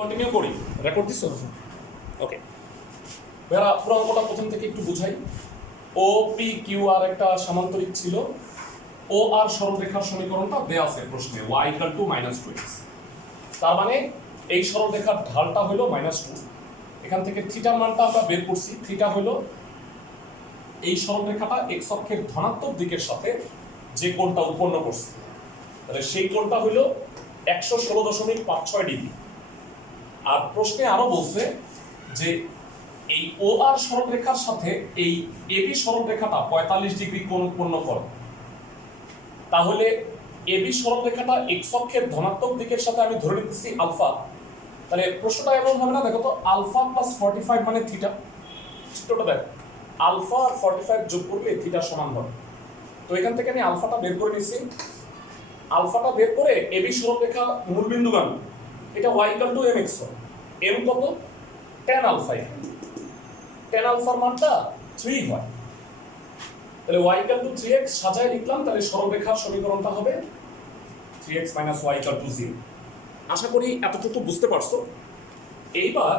Continue করি, record দিছো? ওকে, ভাইয়া পুরো অঙ্কটা প্রথম থেকে একটু বুঝাই। ও পি কিউ আর একটা সামান্তরিক ছিল। ও আর সরলরেখার সমীকরণটা দেয়া আছে প্রশ্নে, y = -2x। তার মানে এই সরলরেখার ঢালটা হলো -2। এখান থেকে থিটার মানটা আমরা বের করছি। থিটা হলো এই সরলরেখাটা x অক্ষের ধনাত্মক দিকের সাথে যে কোণটা উৎপন্ন করছে, তাহলে সেই কোণটা হলো 116.56 ডিগ্রি। আর প্রশ্নে আরো বলছে যে এই ও আর সরলরেখার সাথে এই এবি সরলরেখাটা 45 ডিগ্রি কোণ উৎপন্ন করে। তাহলে এবি সরলরেখাটা এক্স অক্ষের ধনাত্মক দিকের সাথে আমি ধরে নিতেছি আলফা। তাহলে প্রশ্নটা এমন হবে না, দেখো তো, আলফা প্লাস 45 মানে থিটা। চিত্রটা দেখ, আলফা আর 45 যোগ করলে থিটা সমান হবে। তো এখান থেকে আমি আলফাটা বের করে নিছি। আলফাটা বের করে এবি সরলরেখা মূলবিন্দুগামী, এটা y = mx। m কত? tan alpha. tan আলফার মানটা 3 হয়। তাহলে y = 3x সাজায় লিখলাম, তাহলে সরলরেখার সমীকরণটা হবে 3x - y = 0। আশা করি এতটুকু বুঝতে পারছো। এইবার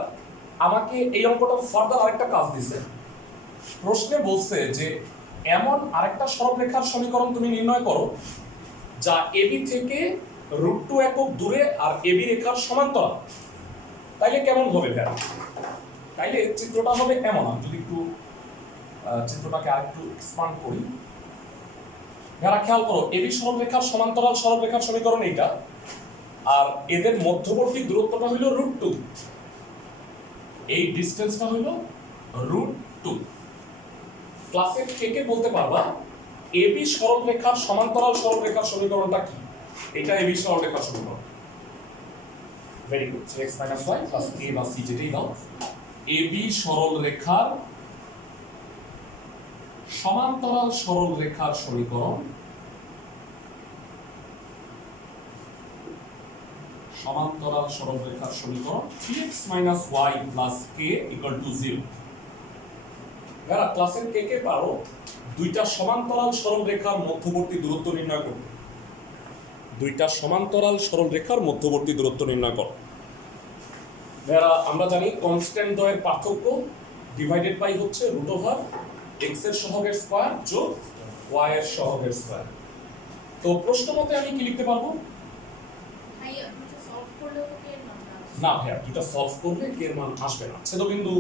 আমাকে এই অঙ্কটা ফার্দার আরেকটা কাজ দিছে। প্রশ্নে বলছে যে এমন আরেকটা সরলরেখার সমীকরণ তুমি নির্ণয় করো যা এবি থেকে √2 একক দূরে আর এবি রেখার সমান্তরাল। তাইলে কেমন হবে ভাইয়া? তাইলে চিত্রটা হবে এমন। আমি যদি একটু চিত্রটাকে আরেকটু এক্সপান্ড করি, যারা খেয়াল করো, এবি সরলরেখার সমান্তরাল সরলরেখার সমীকরণ এইটা, আর এদের মধ্যবর্তী দূরত্বটা হইল √2। এই ডিসটেন্সটা হইল √2। ক্লাসে কে বলতে পারবা এবি সরলরেখার সমান্তরাল সরলরেখার সমীকরণটা কি? এটা এবি সরলরেখার সমীকরণ। Very good. x - y + a বা c যেটাই দাও, এবি সরলরেখার সমান্তরাল সরলরেখার সমীকরণ, সমান্তরাল সরলরেখার সমীকরণ 3x - y + k = 0। যারা ক্লাসের কে পারো দুইটা সমান্তরাল সরলরেখার মধ্যবর্তী দূরত্ব নির্ণয় করতে। দুইটা সমান্তরাল সরলরেখার মধ্যবর্তী দূরত্ব নির্ণয় করো। যারা আমরা জানি কনস্ট্যান্ট দ্বয়ের পার্থক্য ডিভাইডেড বাই হচ্ছে √x এর সহগের স্কয়ার যোগ y এর সহগের স্কয়ার। তো প্রশ্ন মতে আমি কি লিখতে পারবো? ভাইয়া দুটো সলভ করলেও তো এর মান আসবে না ভাইয়া, দুটো সলভ করলে কে এর মান আসবে না। ছেদবিন্দু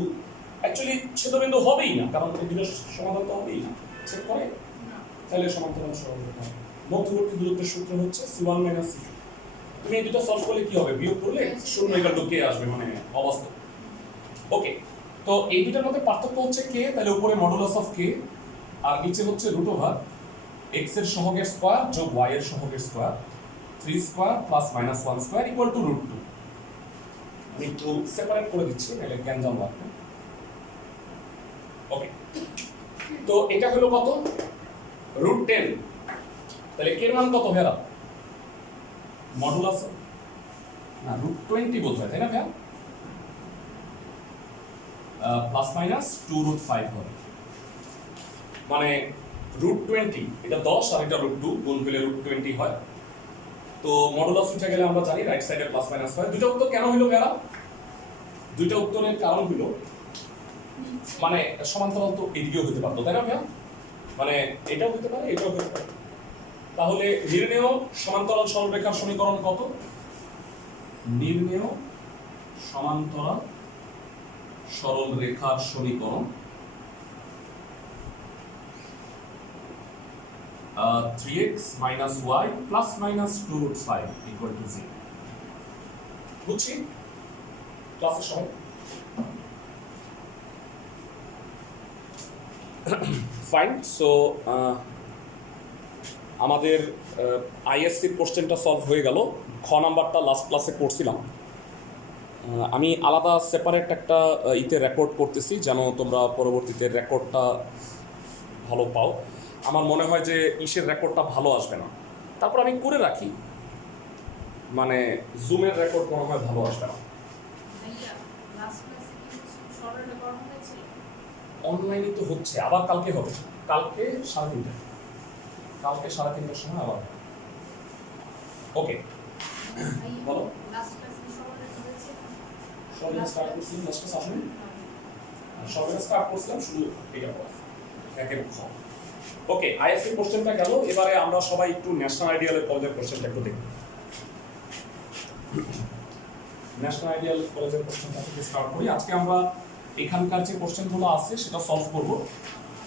অ্যাকচুয়ালি ছেদবিন্দু হবেই না, কারণ এই দুটো সমাধান তো হবেই না। চেক করে না। তাহলে সমান্তরাল সরলরেখা মধ্যবর্তী দূরত্বের সূত্র হচ্ছে c1 - c2। তুমি এই দুটো সলভ করলে কি হবে? বিয়োগ করলে 0 = k আসবে, মানে অবাস্তব। ওকে, তো এই দুটোর মধ্যে পার্থক্য হচ্ছে k, তাহলে উপরে মডুলাস অফ k আর নিচে হচ্ছে √x এর সহগের স্কয়ার যোগ y এর সহগের স্কয়ার, 3 স্কয়ার প্লাস -1 স্কয়ার = √2। আমি একটু সেপারেট করে দিচ্ছি, নাহলে গ্যাঞ্জাম লাগবে। ওকে, তো এটা হলো কত? √10। তাহলে k এর মান কত ভাইয়া? মডুলাস না √20 বলতে হয়, তাই না ভাইয়া? ±2√5 হবে, মানে √20। এটা 10 আর এটা √2 গুণ করলে √20 হয়। তো মডুলাস উঠে গেলে আমরা জানি রাইট সাইডে প্লাস মাইনাস হয়। দুটো উত্তর কেন হলো ভাইয়া? দুটো উত্তরের কারণ হলো, মানে সমান্তরাল তো এদিকেও হতে পারতো, তাই না ভাইয়া? মানে এটাও হতে পারে, এটাও হতে পারে। তাহলে নির্ণেয় সমান্তরাল সরলরেখার সমীকরণ কত? নির্ণেয় সমান্তরাল সরলরেখার সমীকরণ 3x - y + -2√5 = 0। বুঝছি ক্লাসের সময়? ফাইন। সো আমাদের আইএসসি কোশ্চেনটা সলভ হয়ে গেল। খ নাম্বারটা লাস্ট ক্লাসে করছিলাম। আমি আলাদা সেপারেট একটা রেকর্ড করতেছি, যেন তোমরা পরবর্তীতে রেকর্ডটা ভালো পাও। আমার মনে হয় যে ইসের রেকর্ডটা ভালো আসবে না, তারপর আমি করে রাখি, মানে জুমের রেকর্ড মনে হয় ভালো আসবে না। ভাইয়া লাস্ট ক্লাসে কি সরলরেখা হয়েছিল? অনলাইনে তো হচ্ছে, আবার কালকে হবে। কালকে 3:30, কালকে 3:30টার সময় আবার। ওকে, ভাইয়া বলো। লাস্ট ক্লাসে সরলরেখা হয়েছিল? সরলরেখা স্টার্ট করছিলাম লাস্ট ক্লাস আসলে সরলরেখা স্টার্ট করছিলাম শুধু এটা পড়া একের খ। ওকে, আইএসসি কোশ্চেনটা গেল। এবারে আমরা সবাই একটু ন্যাশনাল আইডিয়ালের কলেজের কোশ্চেনটা একটু দেখি। ন্যাশনাল আইডিয়াল কলেজের কোশ্চেনটা থেকে স্টার্ট করি। আজকে আমরা এখানকার যে কোশ্চেনগুলো আছে সেটা সলভ করব।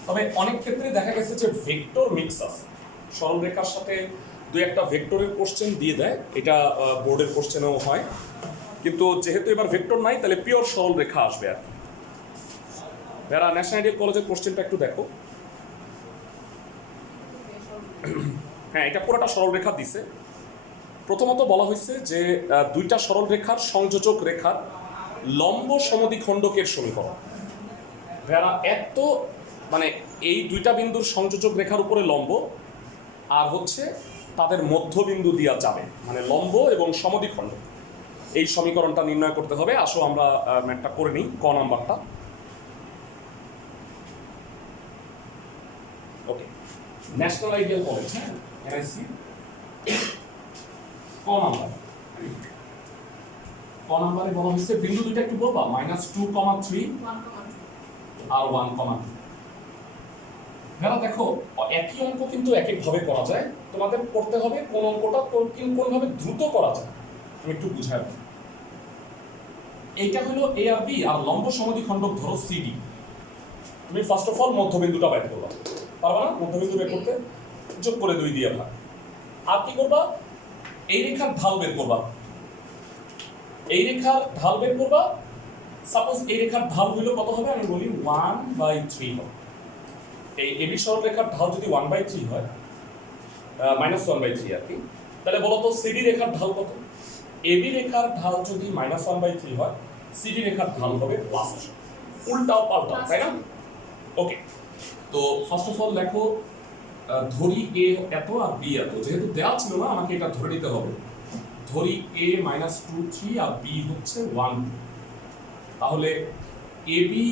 তবে অনেক ক্ষেত্রে দেখা গেছে যে ভেক্টর মিক্স আছে, সরলরেখার সাথে দুই একটা ভেক্টরের কোশ্চেন দিয়ে দেয়, এটা বোর্ডের কোশ্চেনেও হয়। কিন্তু যেহেতু এবার ভেক্টর নাই তাহলে পিওর সরলরেখা আসবে আর কি। যারা ন্যাশনাল আইডিয়াল কলেজের কোশ্চেনটা একটু দেখো। হ্যাঁ, এটা পুরোটা সরলরেখা দিছে। প্রথমত বলা হয়েছে যে দুইটা সরলরেখার সংযোজক রেখার লম্ব সমদ্বিখণ্ডকের সমীকরণ। যারা এত মানে এই দুইটা বিন্দুর সংযোজক রেখার উপরে লম্ব আর হচ্ছে তাদের মধ্যবিন্দু দেওয়া যাবে, মানে লম্ব এবং সমদ্বিখণ্ডক। এই সমীকরণটা নির্ণয় করতে হবে। আসো আমরা ম্যাথটা করে নিই। ক নাম্বারটা। ওকে, ন্যাশনাল আইডিয়াল কলেজ, হ্যাঁ এনআইসি। ক নাম্বার, ক নাম্বারে বলা হয়েছে বিন্দু দুইটা একটু বলবা, -2,3 আর 1,2। যারা দেখো একই অঙ্ক কিন্তু এক একভাবে করা যায়। তোমাদের করতে হবে কোন অঙ্কটা কোনভাবে দ্রুত করা যায় আমি একটু বুঝাই দেব। এইটা হলো এ আর বি আর লম্ব সমদ্বিখণ্ডক ধরো সিডি। তুমি ফার্স্ট অফ অল মধ্যবিন্দুটা বের করবা, পারবা না? মধ্যবিন্দু বের করতে যোগ করে 2 দিয়ে ভাগ। আর কি করবা? এই রেখার ঢাল বের করবা। এই রেখার ঢাল বের করবা। সাপোজ এই রেখার ঢাল হইলো কত হবে? আমি বলি 1/3 হবে। এই এবি সরলরেখার ঢাল যদি 1/3 হয়, -1/3 আর কি, তাহলে বলো তো সিডি রেখার ঢাল কত? এবি রেখার ঢাল যদি -1/3 হয়, সিডি রেখার ঢাল হবে প্লাস, উল্টাও পাল্টাও, তাই না? ওকে, তো ফার্স্ট অফ অল দেখো, ধরি এ এত আর বি এত, যেহেতু দেওয়া ছিল না আমাকে এটা ধরে নিতে হবে। ধরি এ -2,3 আর বি হচ্ছে 1, তাহলে এবি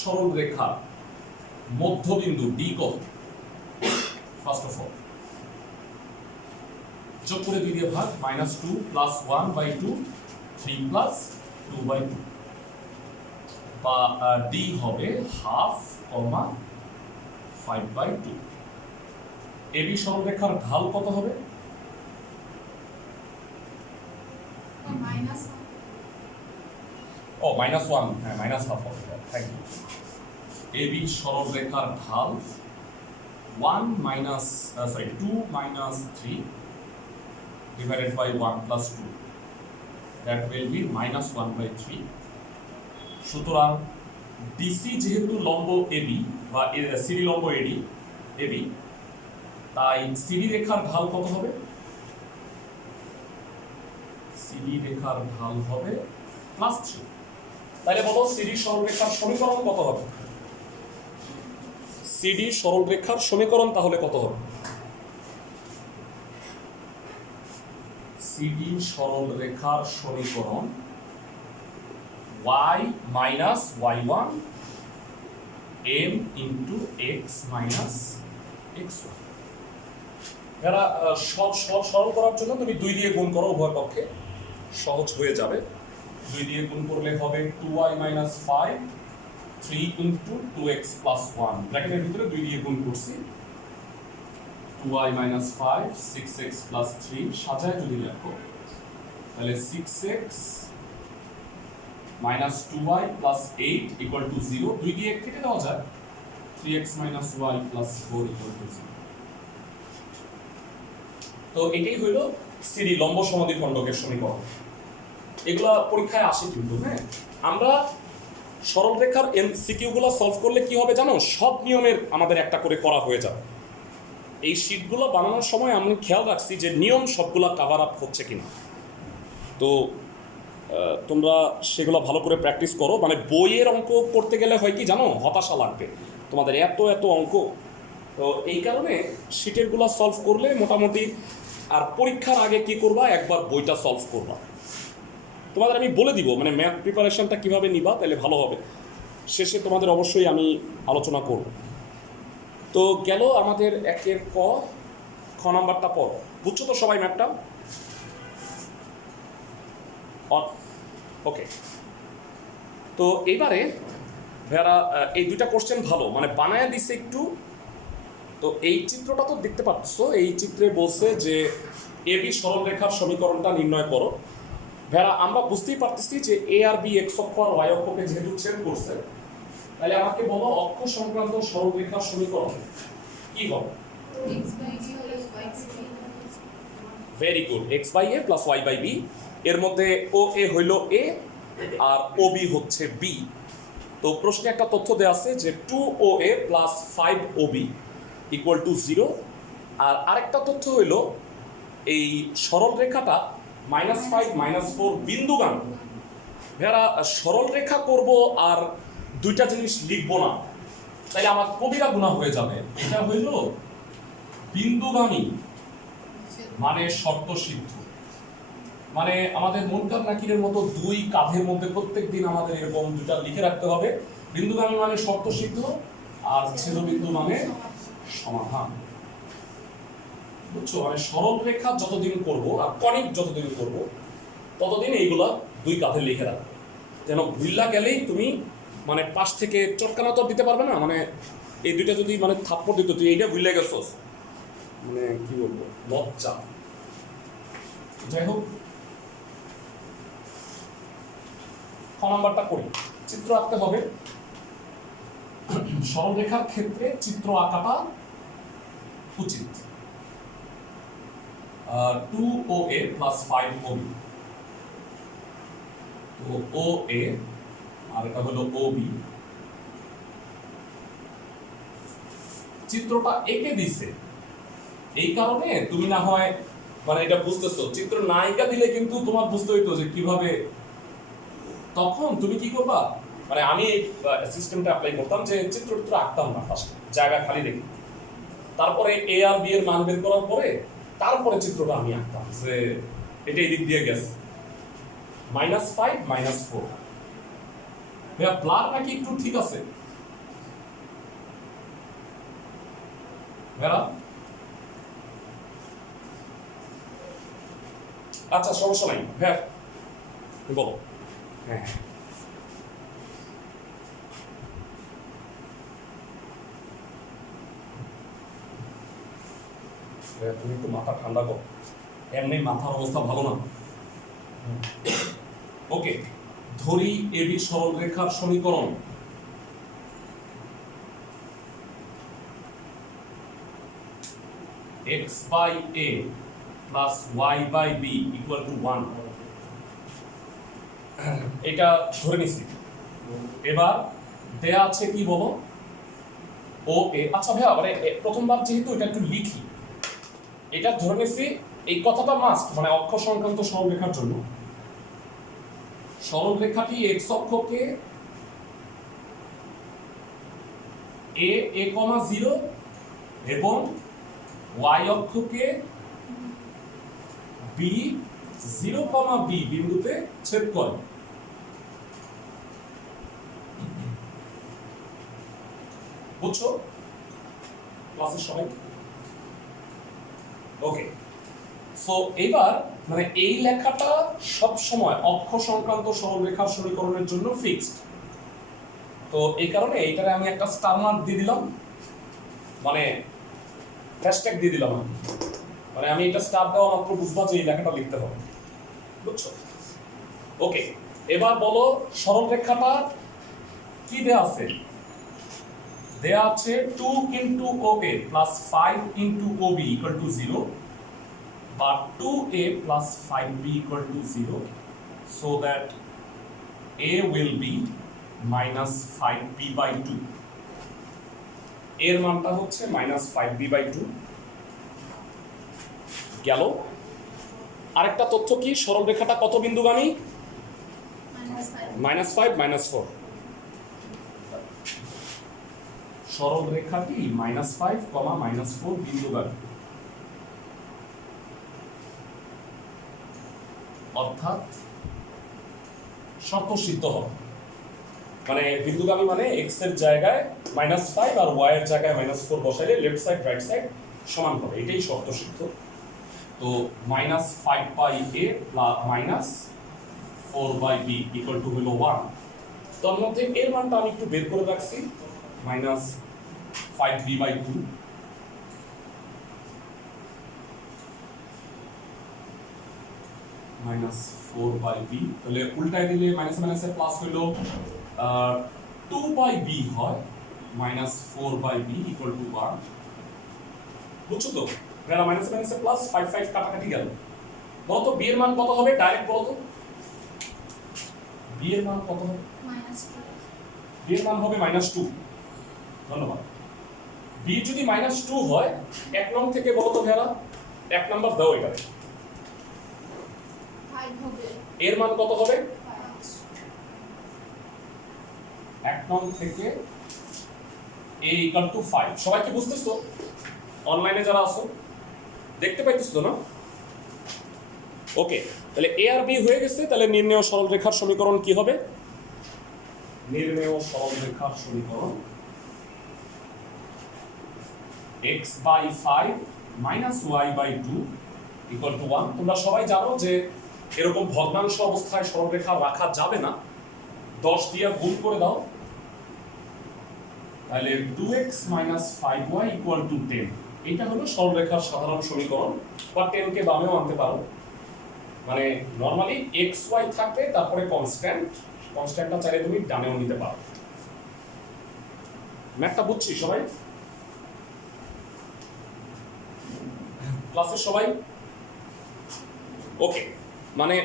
সরলরেখা মধ্যবিন্দু ডি কত? ফার্স্ট অফ অল যোগ করে 2 দিয়ে ভাগ, -2 + 1/2 3 + 2/2, বা ডি হবে 1/2, 5/2। এবি সরলরেখার ঢাল কত হবে? ও -1, হ্যাঁ -1/2 হবে। Thank you. এবি সরলরেখার ঢাল 2 - 3 divided by 1 + 2, that will be -1/3। সুতরাং ডিসি যেহেতু লম্ব এবি বা সিডি লম্ব এবি, তাই সিডি রেখার ঢাল কত হবে? সিডি রেখার ঢাল হবে +3। তাহলে বলো সিডি সরলরেখার সমীকরণ কত হবে? সিডি সরলরেখার সমীকরণ তাহলে কত হবে? সিডি সরলরেখার সমীকরণ y - y1 m × x - x1। যারা সরল করার জন্য তুমি 2 দিয়ে গুণ করো, উভয় পক্ষে সহজ হয়ে যাবে। 2 দিয়ে গুণ করলে হবে 2y - 5 3 × 2x + 1, ব্র্যাকেটের ভিতরে 2 দিয়ে গুণ করছি। 2y - 5 6x + 3, সাজায় যদি লেখো তাহলে 6x - 2y + 8 = 0। 2 দিয়ে কেটে দেওয়া যায়, 3x - y + 4 = 0। তো এটাই হইল সিডি লম্ব সমদ্বিখণ্ডকের সমীকরণ। এগুলা পরীক্ষায় আসে কিন্তু। হ্যাঁ, আমরা সরলরেখার এমসিকিউগুলো সলভ করলে কি হবে জানো? সব নিয়মের আমাদের একটা করে করা হয়ে যাবে। এই শীটগুলো বানানোর সময় আমি খেয়াল রাখছি যে নিয়ম সবগুলো কাভার আপ হচ্ছে কিনা। তো তোমরা সেগুলো ভালো করে প্র্যাকটিস করো। মানে বইয়ের অঙ্ক করতে গেলে হয় কি জানো, হতাশা লাগবে তোমাদের, এত অঙ্ক। তো এই কারণে শীটেরগুলো সলভ করলে মোটামুটি, আর পরীক্ষার আগে কি করবা, একবার বইটা সলভ করবা। তোমাদের আমি বলে দিব মানে ম্যাথ প্রিপারেশনটা কীভাবে নিবা, তাহলে ভালো হবে। শেষে তোমাদের অবশ্যই আমি আলোচনা করব। তো গেল আমাদের একের খ নাম্বারটা পড়ো। বুঝছো তো সবাই ম্যাথটা? ওকে, তো এবারে ভাইয়ারা এই দুইটা কোশ্চেন ভালো, মানে বানায় দিছে একটু। তো এই চিত্রটা তো দেখতে পাচ্ছ, এই চিত্রে বলছে যে এবি সরলরেখার সমীকরণটা নির্ণয় করো। ভাইয়ারা আমরা বুঝতেই পারতেছি যে এ আর বি এক্স অক্ষ আর ওয়াই অক্ষকে যেহেতু ছেদ করছে, তাহলে আমাকে বলো অক্ষ সংক্রান্ত সরলরেখার সমীকরণ কি হবে? x by b plus y by b very good, x by a plus y by b. এর মধ্যে ও এ হইল এ আর ও বি হচ্ছে বি। তো প্রশ্নে একটা তথ্য দেওয়া আছে যে 2OA plus 5OB equal to 0। আর আরেকটা তথ্য হইল এই সরল রেখাটা -5 -4 বিন্দুগামী। ভাইয়ারা সরল রেখা করব আর দুইটা জিনিস লিখবো না, তাইলে আমার কবিরা গুণা হয়ে যাবে। এটা হইল বিন্দুগামী মানে শর্ত সিদ্ধ, মানে আমাদের মুনকার নাকিরের মতো দুই কাঁধের মধ্যে প্রত্যেকদিন আমাদের এরকম দুটা লিখে রাখতে হবে। বিন্দুগামী মানে শর্ত সিদ্ধ আর ছেদবিন্দু মানে সমাধান। বুঝছো, মানে সরল রেখা যতদিন করব আর কনিক যতদিন করব ততদিন এইগুলা দুই কাঁধে লিখে রাখবে, যেন ভুল্লা গেলেই তুমি মানে পাশ থেকে চটকানা তো দিতে পারবে না। মানে এই দুইটা যদি মানে থাপ্পড় দিত তুই এইটা ভুলে গেছস, মানে কি বলবো, লজ্জা। যাই হোক, ক নাম্বারটা করি। চিত্র আঁকতে হবে। সরলরেখার ক্ষেত্রে চিত্র আঁকাটা উচিত। 2OA প্লাস 5OB, তো OA আর এটা হলো OB। চিত্রটা এঁকে দিছে, এই কারণে তুমি না হয় মানে এটা বুঝতেছো। চিত্র নায়িকা দিলে কিন্তু তোমার বুঝতে হইতো যে কিভাবে, তখন তুমি কি করবা, মানে আমি এই সিস্টেমটা অ্যাপ্লাই করতাম যে চিত্র আঁকতাম না, ফার্স্ট জায়গা খালি রেখে, তারপরে এ আর বি এর মান বের করার পরে তারপরে চিত্রটা আমি আঁকতাম যে এটা এই দিক দিয়ে গেছে -5 -4। ভাইয়া ব্লার নাকি একটু ঠিক আছে ভাইয়া? আচ্ছা সমস্যা নাই ভাইয়া, বলো। হ্যাঁ তুমি একটু মাথা ঠান্ডা করো, এমনি মাথার অবস্থা ভালো না। ওকে, ধরি এবি সরলরেখার সমীকরণ। x by a plus y by b equal to 1, এটা ধরে নিছি। এবার দেয়া আছে কি বলো, ও এ। আচ্ছা ভাইয়া, মানে প্রথমবার যেহেতু এটা একটু লিখি, এটা ধরে নিছি। এই কথাটা মাস্ট, মানে অক্ষ সংক্রান্ত সরলরেখার জন্য। সরলরেখাটি x অক্ষকে a, 0 এবং y অক্ষকে b, 0, b বিন্দুতে ছেদ করে। বুঝছো ক্লাসের সবাই? ওকে, সো এবার মানে এই লেখাটা সব সময় অক্ষ সংক্রান্ত সরলরেখার সমীকরণের জন্য ফিক্সড। তো এই কারণে এইটারে আমি একটা স্টার মার্ক দিয়ে দিলাম, মানে হ্যাশট্যাগ দিয়ে দিলাম। মানে আমি এটা স্টার দেওয়া মাত্র বুঝবা যে এই লেখাটা লিখতে হবে। বুঝছো? ওকে, এবার বলো সরলরেখাটা কি দেয়া আছে? দেয়া আছে 2 into OA plus 5 into OB equal to 0, but 2A plus 5B equal to 0, so that A will be minus 5B by 2. এর মানটা হচ্ছে -5B by 2 গেল। আরেকটা তথ্য কি, সরলরেখাটা কত বিন্দুগামী? -5 -4। সরলরেখাটি -5, -4 বিন্দুগামী, অর্থাৎ শর্ত সিদ্ধ হবে। মানে বিন্দুগামী মানে x এর জায়গায় -5 আর y এর জায়গায় -4 বসাইলে লেফট সাইড রাইট সাইড সমান হবে, এটাই শর্ত সিদ্ধ। তো -5 by a plus -4 by b equal to হলো 1। তার মধ্যে এর মানটা আমি একটু বের করে রাখছি, মাইনাস 5b/2 মাইনাস 4/b, তাহলে উল্টায় দিলে মাইনাস মাইনাসে প্লাস হইলো 2/b হয়, মাইনাস 4/b ইকুয়াল টু 1। বুঝছো তো? এটা মাইনাস মাইনাসে প্লাস 5 কাটাকাটি গেল। বলো তো বি এর মান কত হবে? ডাইরেক্ট বলো তো বি এর মান কত হবে? বি এর মান হবে -2। ধন্যবাদ। বি যদি -2 হয়, 1 নং থেকে বলো তো ভেরা, 1 নাম্বার দাও এটা। 5 হবে। এর মান কত হবে? 5। 1 নং থেকে a ইকুয়াল টু 5। সবাই কি বুঝতেছো? অনলাইনে যারা আছো দেখতে পাইতেছো তো না? ওকে, তাহলে এ আর বি হয়ে গেছে। তাহলে নির্ণেয় সরলরেখার সমীকরণ কি হবে? নির্ণেয় সরলরেখার সমীকরণ x/5 y/2 ইকুয়াল টু 1। তোমরা সবাই জানো যে এরকম ভগ্নাংশ অবস্থায় সরলরেখা রাখা যাবে না। 10 দিয়ে গুণ করে দাও, তাহলে 2x - 5y ইকুয়াল টু 10। এটা হলো সরলরেখার সাধারণ সমীকরণ, বা 10 কে বামেও আনতে পারো। মানে নরমালি xy থাকবে, তারপরে কনস্ট্যান্টটা চাইলে তুমি ডানেও নিতে পারো। ম্যাথটা বুঝছি সবাই? ক্লাসের সবাই ওকে? মানে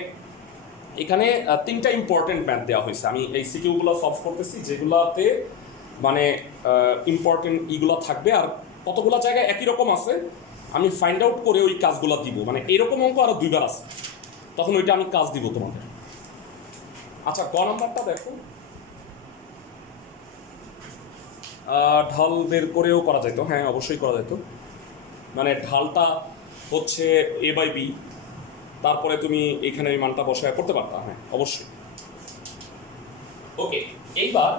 এখানে 3টা ইম্পর্টেন্ট ম্যাথ দেওয়া হয়েছে। আমি এই সিকিউগুলো সলভ করতেছি, যেগুলাতে মানে ইম্পর্টেন্ট ইগুলো থাকবে। আর কতগুলো জায়গায় একই রকম আছে, আমি ফাইন্ড আউট করে ওই কাজগুলো দিব। মানে এরকম অঙ্ক আরো 2বার আছে, তখন ওইটা আমি কাজ দিব তোমাদের। আচ্ছা, ক নাম্বারটা দেখো। ঢাল বের করেও করা যেত, হ্যাঁ অবশ্যই করা যেত। মানে ঢালটা হচ্ছে a/b, তারপরে তুমি এখানে এই মানটা বসায় করতে পারতা, হ্যাঁ অবশ্যই। ওকে, এইবার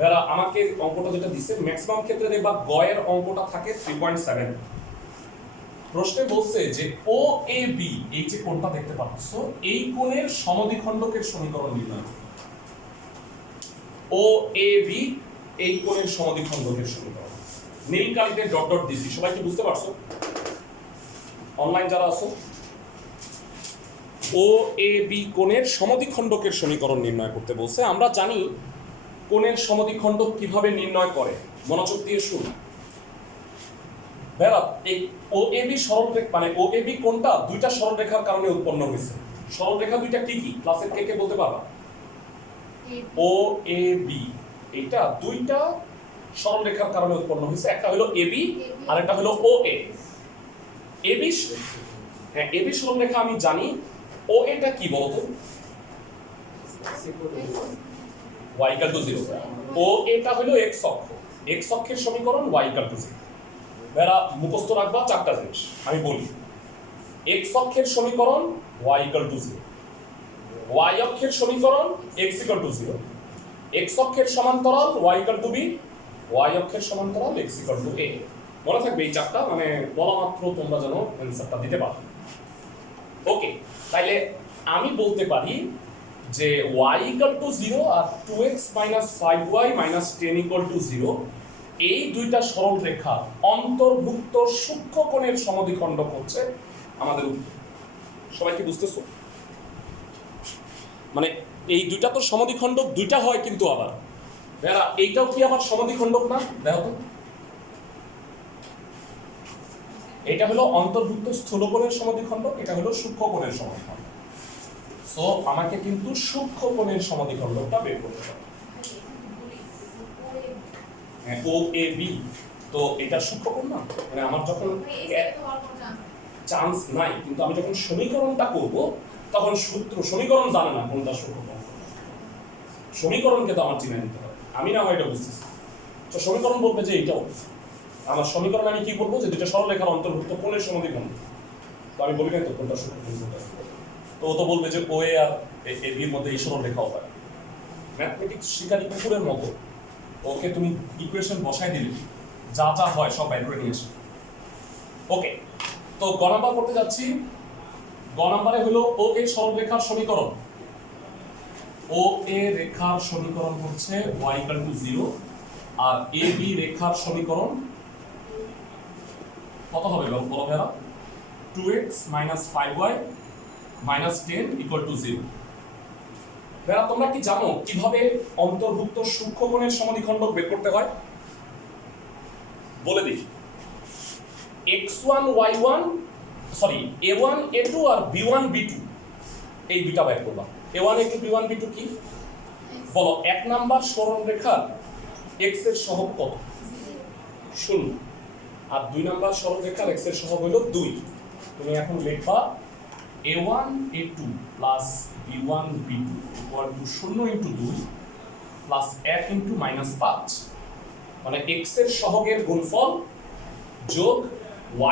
যারা আমাকে অঙ্কটা যেটা দিছে, ম্যাক্সিমাম ক্ষেত্রে দেখবা গয়ের অঙ্কটা থাকে 3.7। প্রশ্নে বলছে যে ও এ বি, এই যে কোণটা দেখতে পাচ্ছ, এই কোণের সমদ্বিখণ্ডকের সমীকরণ নির্ণয় করো। ও এ বি, এই কোণের সমদ্বিখণ্ডকের সমীকরণ। নীল কালিতে ডট ডট দিছি, সবাই কি বুঝতে পারছো? অনলাইন যারা আছো, ও এ বি কোণের সমদ্বিখণ্ডকের সমীকরণ নির্ণয় করতে বলছে। আমরা জানি কোণের সমদ্বিখণ্ডক কিভাবে নির্ণয় করে, মনোযোগ দিয়ে শুনুন। বেলা এই ও এ বি সরলরেখা, মানে ও এ বি কোণটা দুইটা সরলরেখার কারণে উৎপন্ন হয়েছে। সরলরেখা দুইটা কি কি ক্লাসের কে বলতে পারবা? ও এ বি, এইটা দুইটা সরলরেখার কারণে উৎপন্ন হয়েছে। একটা হলো এ বি আর একটা হলো ও এ। এ বি, হ্যাঁ এ বি সরলরেখা আমি জানি। ও এটা কি বলতো? y = 0। ও এটা হলো x অক্ষ, x অক্ষের সমীকরণ y = 0। এরা মুখস্থ রাখবা 4টা জিনিস আমি বলি। x অক্ষের সমীকরণ y = 0, y অক্ষের সমীকরণ x = 0, x অক্ষের সমান্তরাল y = b, y অক্ষের সমান্তরাল x = a। মনে থাকবে এই 4টা, মানে বলা মাত্র তোমরা যেন অ্যানসারটা দিতে পারো। ওকে, তাইলে আমি বলতে পারি যে y = 0 আর 2x - 5y - 10 = 0, এই দুইটা সরলরেখা অন্তর্ভুক্ত সূক্ষ্ম কোণের সমদ্বিখণ্ডক হচ্ছে আমাদের উত্তর। সবাই কি বুঝতেছো? মানে এই দুইটা তো সমদ্বিখণ্ডক দুইটা হয়, কিন্তু আবার এরা এইটাও কি আবার সমদ্বিখণ্ডক না? দেখো তো, এটা হলো অন্তর্ভুক্ত স্থূলকোণের সমদ্বিখণ্ডক, এটা হলো সূক্ষ্ম কোণের সমদ্বিখণ্ডক। সো আমাকে কিন্তু সূক্ষ্ম কোণের সমদ্বিখণ্ডকটা বের করতে হবে। ও এ বি, তো এটা সূক্ষ্ম কোণ না? মানে আমার যখন চান্স নাই, কিন্তু আমি যখন সমীকরণটা করব তখন সূত্র সমীকরণ জানে না কোনটা সূক্ষ্ম কোণ। সমীকরণকে তো আমার চিনে নিতে হবে, আমি না হয় এটা বুঝতেছি। তো সমীকরণ বলবে যে এইটাও আমার সমীকরণ। আমি কি করবো? যে দুটো সরলরেখার অন্তর্ভুক্ত কোণের সমদ্বিখণ্ডক। তো আমি বলি না তো কোনটা সূক্ষ্ম কোণ কোনটা স্থূল। তো ও তো বলবে যে ও এ আর এ বির মধ্যে এই সরলরেখাও হয়। ম্যাথমেটিক্স শিকারী কুকুরের মতো ওকে তুমি ইকুয়েশন বসাই দিলে যা যা হয় সব বাইর করে নিয়ে আসে। ওকে, তো গ নাম্বার করতে যাচ্ছি। গ নাম্বারে হলো ও এ সরলরেখার সমীকরণ। ও এ রেখার সমীকরণ হচ্ছে y ইকুয়াল টু 0 আর এ বি রেখার সমীকরণ কত হবে বলো ভাইরা 2x minus 5y minus 10 equal to 0 ভাইরা তোমরা কি জানো কিভাবে অন্তর্ভুক্ত সূক্ষ্মকোণের সমদ্বিখণ্ডক বের করতে হয় বলে দেখি x1 y1 sorry a1 a2 আর b1 b2 এই দুটো বের করবা a1 a2 b1 b2 কি বলো এক নাম্বার সরলরেখার x এর সহগ কত 0 আর দুই নাম্বার সরলরেখার x এর সহগ হলো 2 তুমি এখন লিখবা a1 a2 plus b1 b2 equal to 0 into 2 plus 1 into minus 5 মানে x এর সহগের গুণফল যোগ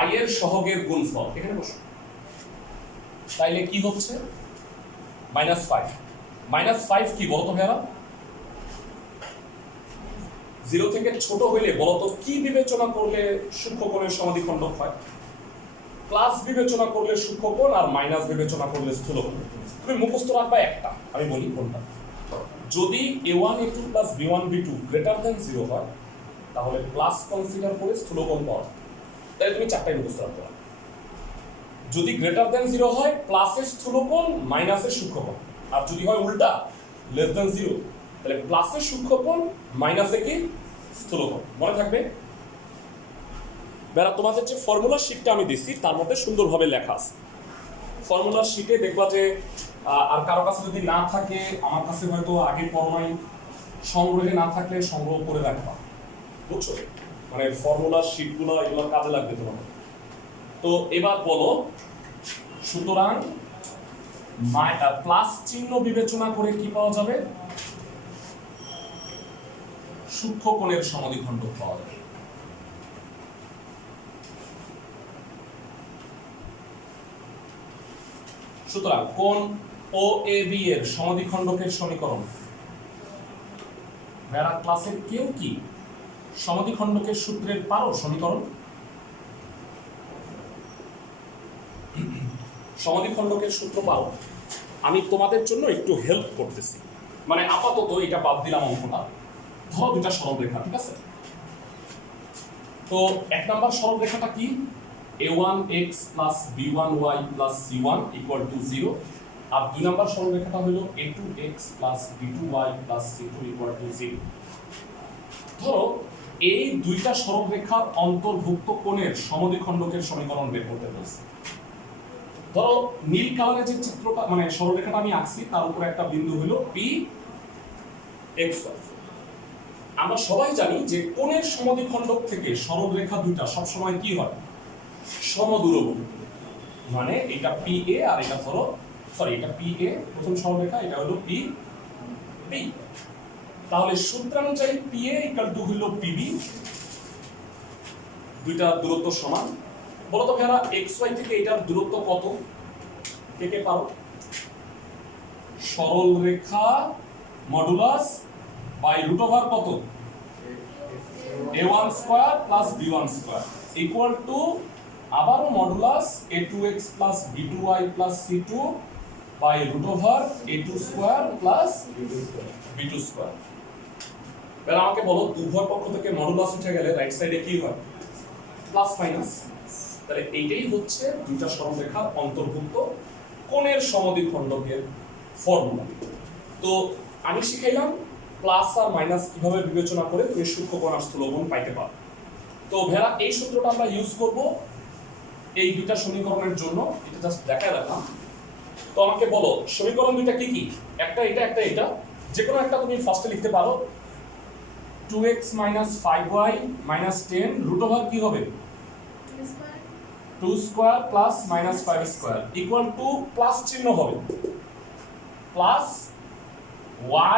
y এর সহগের গুণফল এখানে বসো তাইলে কি হচ্ছে -5 কি বলতো ভাইরা 0 থেকে ছোট হইলে বলতো কি বিবেচনা করলে সূক্ষ্মকোণের সমদ্বিখণ্ডক হয় প্লাস বিবেচনা করলে সূক্ষ্মকোণ আর মাইনাস বিবেচনা করলে স্থূলকোণ তুমি মুখস্থ রাখবা একটা আমি বলি কোনটা যদি a1 a2 plus b1 b2 greater than 0 হয় তাহলে প্লাস কনসিডার করে স্থূলকোণ পাওয়া যায় তাহলে তুমি চারটাই মুখস্থ রাখতে পারো যদি গ্রেটার দ্যান 0 হয় প্লাসের স্থূলকোণ মাইনাসের সূক্ষ্মকোণ আর যদি হয় উল্টা লেস দ্যান 0 তাহলে প্লাসের সূক্ষ্মকোণ মাইনাসে কি স্থূলকোণ মনে থাকবে বেরা তোমাদের যে ফর্মুলা শীটটা আমি দিছি তার মধ্যে সুন্দরভাবে লেখা আছে ফর্মুলা শীটে দেখবা যে আর কারো কাছে যদি না থাকে আমার কাছে হয়তো আগে পড়াই সংগ্রহে না থাকলে সংগ্রহ করে রাখবা বুঝছো মানে ফর্মুলা শীটগুলো এগুলো কাজে লাগবে তোমার তো এবার বলো সুতরাং প্লাস চিহ্ন বিবেচনা করে কি পাওয়া যাবে সূক্ষ্মকোণের সমদ্বিখণ্ডক পাওয়া যাবে সুতরাং কোণ ও এ বি এর সমদ্বিখণ্ডকের সমীকরণ যারা ক্লাসের কেউ কি সমদ্বিখণ্ডকের সূত্রের পারো সমীকরণ সমদ্বিখণ্ডকের সূত্র পাও আমি তোমাদের জন্য একটু হেল্প করতেছি মানে আপাতত এটা বাদ দিলাম অঙ্কটা ধরো দুটা সরলরেখা ঠিক আছে তো এক নাম্বার সরলরেখাটা কি a1x plus b1y plus c1 equal to 0 আর দুই নাম্বার সরলরেখাটা হলো a2x plus b2y plus c2 equal to 0 ধরো এই দুইটা সরলরেখার অন্তর্ভুক্ত কোণের সমদ্বিখণ্ডকের সমীকরণ বের করতে বলছি ধরো নীল কালারে যে চিত্রটা মানে সরলরেখাটা আমি আঁকছি তার উপরে একটা বিন্দু হলো p x y আমরা সবাই জানি যে কোণের সমদ্বিখণ্ডক থেকে সরলরেখা দুইটা সবসময় কি হয় সমদূরবর্তী মানে এটা পি এ আর এটা ধরো সরি এটা পি এ প্রথম সরলরেখা এটা হলো পি বি তাহলে সূত্রানুযায়ী পি এ ইকুয়াল টু হলো পিবি দুইটা দূরত্ব সমান বলো তো ভাইরা এক্স ওয়াই থেকে এটার দূরত্ব কত কে কে পারো সরলরেখা মডুলাস বাই রুট ওভার কত a1 square plus b1 square equal to আবারও modulus a2x plus b2y plus c2 by root over a2 square plus b2 square এবার আমাকে বলো উভয় পক্ষ থেকে মডুলাস উঠে গেলে রাইট সাইডে কি হয় প্লাস মাইনাস তাহলে এইটাই হচ্ছে দুইটা সরলরেখার অন্তর্ভুক্ত কোণের সমদ্বিখণ্ডকের ফর্মুলা তো আমি শিখাইলাম প্লাস আর মাইনাস কিভাবে বিবেচনা করে তুমি সূক্ষ্মকোণ আর স্থূলকোণ পাইতে পারো তো ভাইরা এই সূত্রটা আমরা ইউজ করব এই দুইটা সমীকরণের জন্য এটা জাস্ট দেখায় রাখলাম তো আমাকে বলো সমীকরণ দুইটা কি কি একটা এটা একটা এটা যে কোনো একটা তুমি ফার্স্টে লিখতে পারো 2x 5y 10 রুট ওভার কি হবে 2 square plus -5 square equal to plus চিহ্ন হবে plus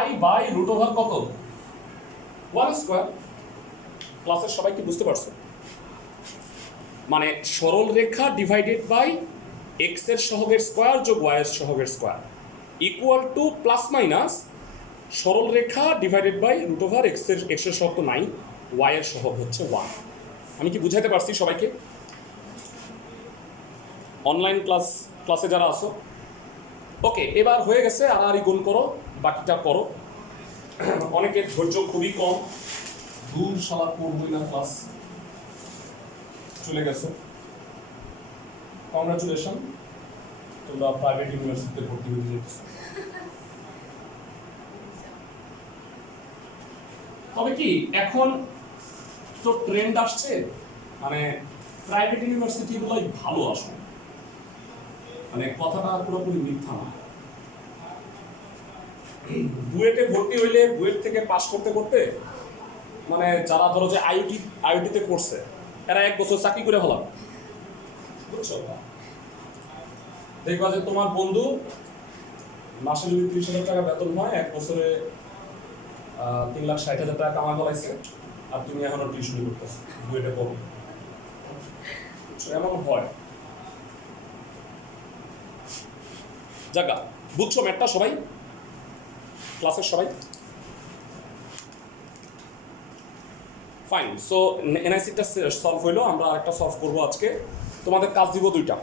y by root over কত 1 স্কয়ার ক্লাসের সবাই কি বুঝতে পারছো মানে সরল রেখা ডিভাইডেড বাই x এর সহগের স্কয়ার যোগ y এর সহগের square equal to plus minus সরল রেখা divided by root over x এর সহগ তো নাই y এর সহগ হচ্ছে 1 আমি কি বুঝাতে পারছি সবাইকে অনলাইন ক্লাসে যারা আছো ওকে এবার হয়ে গেছে আর গুণ করো বাকিটা করো। অনেকের ধৈর্য খুবই কম, দূর শালা করবই না ক্লাস, চলে গেছে। কংগ্রাচুলেশন, তোমরা প্রাইভেট ইউনিভার্সিটিতে ভর্তি হতে যেতেছো। তবে কি এখন তো ট্রেন্ড আসছে, মানে প্রাইভেট ইউনিভার্সিটি গুলোই ভালো আসে, মানে কথাটা পুরোপুরি মিথ্যা না। বুয়েটে ভর্তি হইলে বুয়েট থেকে পাস করতে করতে মানে যারা ধরো যে আইআইটিতে করছে এরা 1 বছর চাকরি করে হলাম, বুঝছো? দেখবা যে তোমার বন্ধু মাসে যদি 30,000 টাকা বেতন হয়, 1 বছরে 3,60,000 টাকা কামা গলাইছে, আর তুমি এখনো টিউশনি করতেছো বুয়েটে পড়ো। এমন হয়। জায়গা বুঝছো ম্যাটটা সবাই, ক্লাসের সবাই? ফাইন। সো এনআইসিটা সলভ হইলো, আমরা আরেকটা সলভ করবো আজকে। তোমাদের কাজ দিব 2টা,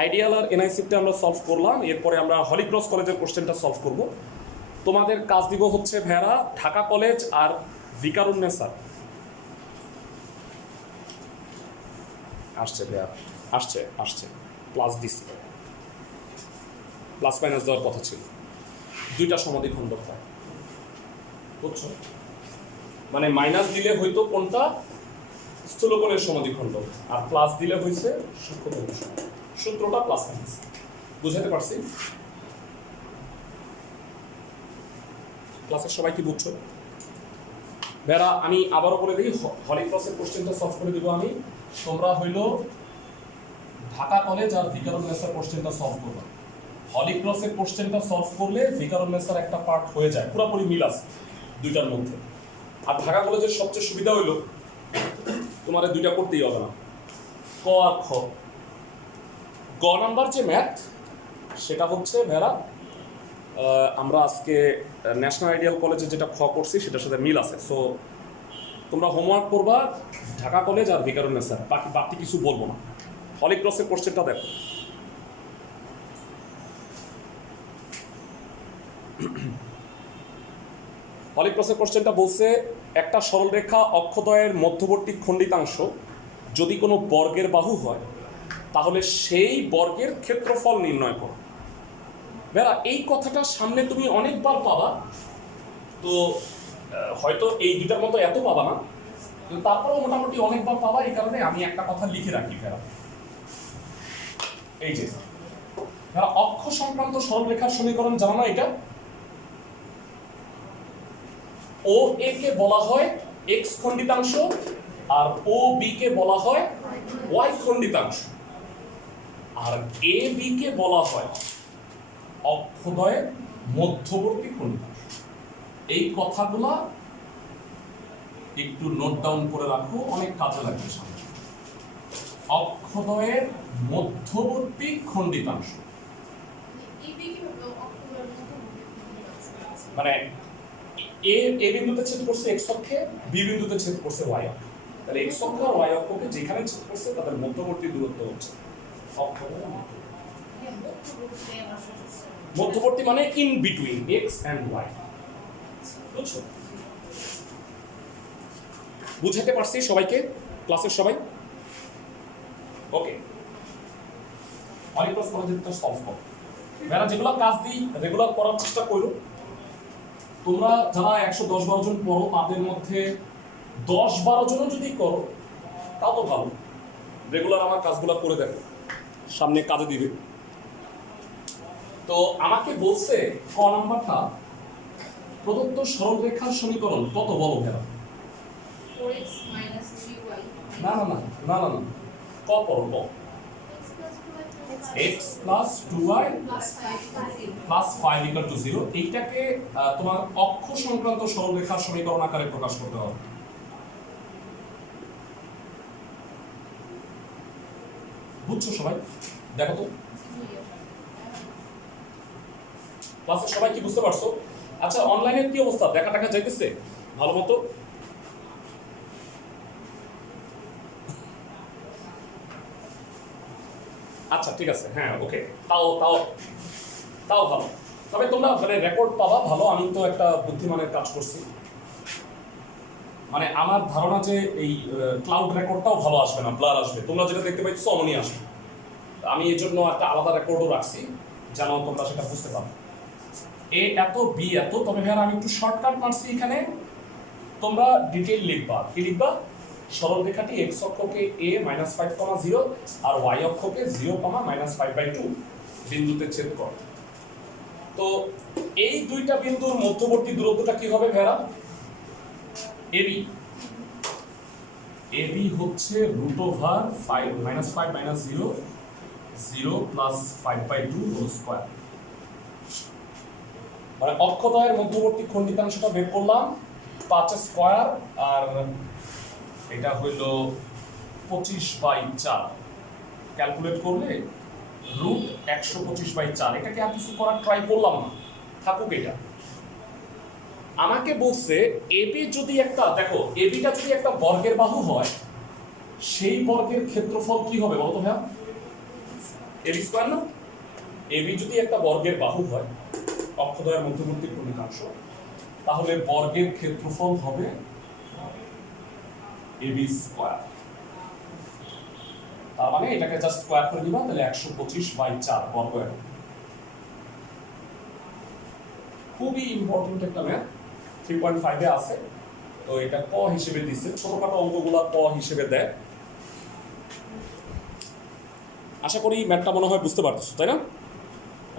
আইডিয়াল আর এনআইসিটা আমরা সলভ করলাম। এরপরে আমরা হলিক্রস কলেজের কোশ্চেনটা সলভ করব। তোমাদের কাজ দিব হচ্ছে ভেড়া, ঢাকা কলেজ আর ভিকারুন্নেসা। আসছে ভেড়া, আসছে আসছে, প্লাস দিছি, প্লাস মাইনাস দেওয়ার কথা ছিল। 2টা সমাধিখণ্ড হয়, বুঝছো? মানে মাইনাস দিলে হয়তো কোনটা স্থূলকোণের সমাধিখণ্ড, আর প্লাস দিলে হয়েছে সূক্ষ্মকোণের সমাধিখণ্ড। সূত্রটা প্লাস মাইনাস, বুঝাতে পারছি? ক্লাসের সবাই কি বুঝছো? বেড়া আমি আবারও বলে দিই, হলিক্রসের কোশ্চেনটা সলভ করে দিব আমি। তোমরা হইলো ঢাকা কলেজ আর ভিকারুন্নেসার কোশ্চেনটা সলভ করবে। হলিক্রসের কোশ্চেনটা সলভ করলে ভিকারুন্নেসার একটা পার্ট হয়ে যায়, পুরোপুরি মিল আছে 2টার মধ্যে। আর ঢাকা কলেজের সবচেয়ে সুবিধা হইলো তোমার 2টা করতেই হবে না, ক আর খ। গ নাম্বার যে ম্যাথ, সেটা হচ্ছে ভেড়া আমরা আজকে ন্যাশনাল আইডিয়াল কলেজে যেটা খ করছি সেটার সাথে মিল আছে। সো তোমরা হোমওয়ার্ক করবা ঢাকা কলেজ আর ভিকারুন্নেসা, বাকি কিছু বলবো না। হলিক্রসের কোশ্চেনটা দেখো। হলিক্রসের কোশ্চেনটা বলছে একটা সরলরেখা অক্ষদ্বয়ের মধ্যবর্তী খণ্ডিতাংশ যদি কোনো বর্গের বাহু হয়, তাহলে সেই বর্গের ক্ষেত্রফল নির্ণয় করো। বেড়া এই কথাটা সামনে তুমি অনেকবার পাবা, তো হয়তো এই 2টার মতো এত পাবা না, কিন্তু তারপরেও মোটামুটি অনেকবার পাবা। এই কারণে আমি একটা কথা লিখে রাখি ভেড়া, এই যে ভেড়া অক্ষ সংক্রান্ত সরলরেখার সমীকরণ জানো না? এটা ও এ কে বলা হয় এক্স খণ্ডিতাংশ, আর ও বি কে বলা হয় ওয়াই খণ্ডিতাংশ, আর এ বি কে বলা হয় অক্ষদ্বয়ের মধ্যবর্তী খণ্ডিতাংশ। এই কথাগুলা একটু নোট ডাউন করে রাখো, অনেক কাজে লাগবে সামনে। অক্ষদ্বয়ের মধ্যবর্তী খণ্ডিতাংশ মানে এ বিন্দুতে ছেদ করছে এক্স অক্ষে, বি বিন্দুতে ছেদ করছে ওয়াই অক্ষে। তাহলে এক্স অক্ষ আর ওয়াই অক্ষকে যেখানে ছেদ করছে তাদের মধ্যবর্তী দূরত্ব হচ্ছে মধ্যবর্তী, মানে in between x and y. বুঝছো? বুঝাতে পারছি সবাইকে, ক্লাসের সবাই? ওকে, হলিক্রস কলেজেরটা সলভ করো। যারা যেগুলো কাজ দিই রেগুলার করার চেষ্টা করো। তোমরা যারা 110-12 জন পড়ো, তাদের মধ্যে 10-12 জনও যদি করো তাও তো ভালো। রেগুলার আমার কাজগুলো করে দেখো, সামনে কাজে দিবে। তো আমাকে বলছে ক নাম্বারটা প্রদত্ত সরলরেখার সমীকরণ কত বলো ভেড়া? 4x - 3y না না না না না না, ক পড়ো ক। x plus 2y plus 5 equal to 0। এইটাকে তোমার অক্ষ সংক্রান্ত সরলরেখার সমীকরণ আকারে প্রকাশ করতে হবে। বুঝছো সবাই? দেখো তো ক্লাসে সবাই কি বুঝতে পারছো? আচ্ছা, অনলাইনের কি অবস্থা? দেখা টাকা যাইতেছে ভালো মতো? আচ্ছা ঠিক আছে, হ্যাঁ ওকে, তাও তাও তাও ভালো। তবে তোমরা মানে রেকর্ড পাবা ভালো, আমি তো একটা বুদ্ধিমানের কাজ করছি, মানে আমার ধারণা যে এই ক্লাউড রেকর্ডটাও ভালো আসবে না, ব্লার আসবে, তোমরা যেটা দেখতে পাইছো অমনই আসবে। আমি এর জন্য একটা আলাদা রেকর্ডও রাখছি যেন তোমরা সেটা বুঝতে পারো। এ এত বি এত, তবে ভাইয়া আমি একটু শর্টকাট মারছি এখানে, তোমরা ডিটেইল লিখবা। কি লিখবা? সরল রেখাটি এক্স অক্ষকে a -5,0 আর ওয়াই অক্ষকে 0, -5/2 বিন্দুতে ছেদ করে। তো এই দুইটা বিন্দুর মধ্যবর্তী দূরত্বটা কি হবে ভাইয়া? এবি। এবি হচ্ছে √5 -5 - 0 0 + 5/2 হোল স্কয়ার। মানে অক্ষদ্বয়ের মধ্যবর্তী খণ্ডিতাংশটা বের করলাম 5 স্কয়ার, আর এটা হইল 25/4। ক্যালকুলেট করলে √125/4। এটাকে আর কিছু করার ট্রাই করলাম না, থাকুক এটা। আমাকে বলছে এবি যদি একটা, দেখো এবিটা যদি একটা বর্গের বাহু হয়, সেই বর্গের ক্ষেত্রফল কি হবে বলো তো ভাইয়া? এবি স্কয়ার না? এবি যদি একটা বর্গের বাহু হয়, অক্ষদ্বয়ের মধ্যবর্তী খণ্ডিতাংশ, তাহলে বর্গের ক্ষেত্রফল হবে এবি স্কয়ার। তার মানে এটাকে জাস্ট স্কয়ার করে দিবা, তাহলে 125/4 বর্গ একক। খুবই ইম্পর্টেন্ট একটা ম্যাথ, 3.5 এ আছে, তো এটা ক হিসেবে দিচ্ছে, ছোটখাটো অঙ্কগুলা ক হিসেবে দেয়। আশা করি ম্যাথটা মনে হয় বুঝতে পারতেছো, তাই না?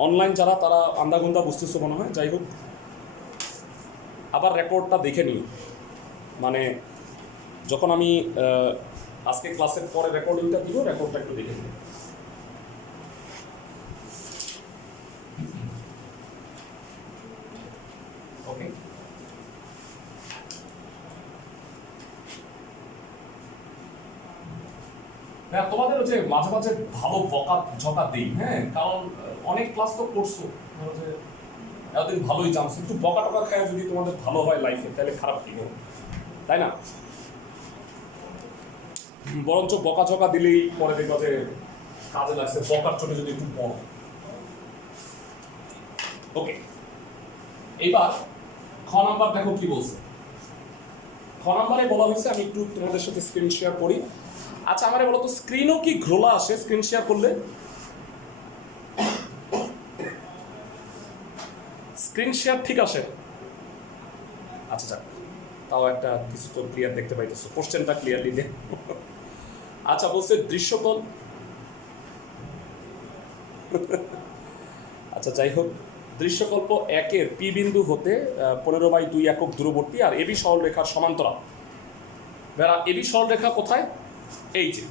অনলাইন যারা তারা আন্দাগুন্দা বুঝতেছো মনে হয়। যাই হোক, আবার রেকর্ডটা দেখে নিই, মানে যখন আমি আজকে ক্লাসের পরে রেকর্ডিংটা দিব, রেকর্ডটা একটু দেখে নিই। ওকে, হ্যাঁ তোমাদের যে মাঝে মাঝে ভালো বকা ঝকা দিই, হ্যাঁ, কারণ অনেক ক্লাস তো করছো, ধরো যে এতদিন ভালোই জানছো, একটু বকা টকা খায় যদি তোমাদের ভালো হয় লাইফে, তাহলে খারাপ কি হবে, তাই না? বরঞ্চ বকা ঝকা দিলেই পরে দেখবা যে কাজে লাগছে, বকার চোটে যদি একটু পড়ো। ওকে, এইবার খ নাম্বার দেখো কি বলছে। খ নাম্বারে বলা হয়েছে, আমি একটু তোমাদের সাথে স্ক্রিন শেয়ার করি। আচ্ছা আমারে বলো তো, স্ক্রিনও কি ঘোলা আসে স্ক্রিন শেয়ার করলে? স্ক্রিন শেয়ার ঠিক আসে? আচ্ছা যাক, তাও একটা কিছু তো ক্লিয়ার দেখতে পাইতেছো, কোশ্চেনটা ক্লিয়ারলি দেখ। আচ্ছা বলছে দৃশ্যকোণ, আচ্ছা যাই হোক, দৃশ্যকল্প 1-এর পি বিন্দু হতে 15/2 একক দূরবর্তী আর এবি সরলরেখার সমান্তরাল। বেড়া এবি সরলরেখা কোথায়? এই যে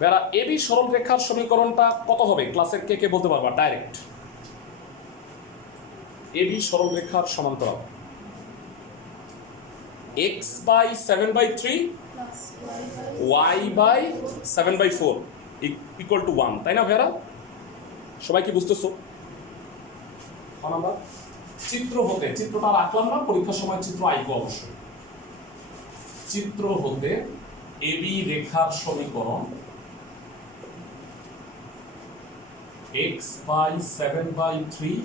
বেড়া এবি সরলরেখার সমীকরণটা কত হবে? ক্লাসের কে কে বলতে পারবা ডাইরেক্ট? এবি সরলরেখার সমান্তরাল x/7/3 y/7/4 ইকুয়াল টু 1, তাই না ভাইরা? সবাই কি বুঝতেছো? চিত্র হতে, চিত্রটা রাখলাম না, পরীক্ষার সময় চিত্র আইকো অবশ্যই। চিত্র হতে এবি রেখার সমীকরণ x/7/3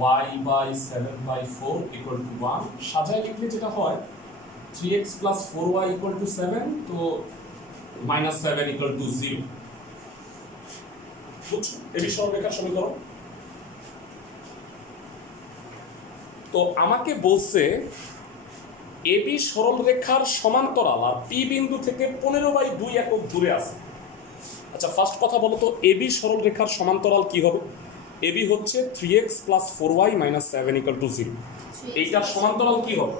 y/7/4 ইকুয়াল টু 1। সাজায় লিখলে যেটা হয় 3x + 4y ইকুয়াল টু 7, তো -7 ইকুয়াল টু 0। বুঝছো এবি সরলরেখার সমীকরণ? তো আমাকে বলছে এবি সরলরেখার সমান্তরাল আর পি বিন্দু থেকে 15/2 একক দূরে আছে। আচ্ছা ফার্স্ট কথা বলো তো, এবি সরলরেখার সমান্তরাল কি হবে? এবি হচ্ছে 3x + 4y - 7 ইকুয়াল টু 0। এইটার সমান্তরাল কি হবে?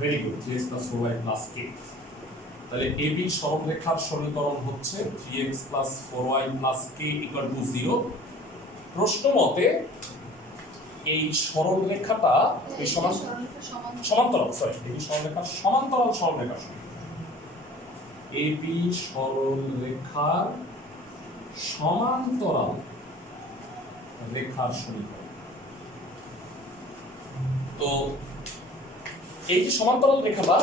Very good, 3x + 4y + k। তাহলে এবি সরলরেখার সমীকরণ হচ্ছে 3x + 4y + k equal to 0। প্রশ্ন মতে এই সরলরেখাটা এই সমান্তরাল, সরি, এবি সরলরেখার সমান্তরাল সরলরেখা, এবি সরলরেখার সমান্তরাল রেখার সমীকরণ। তো এই যে সমান্তরাল রেখাটা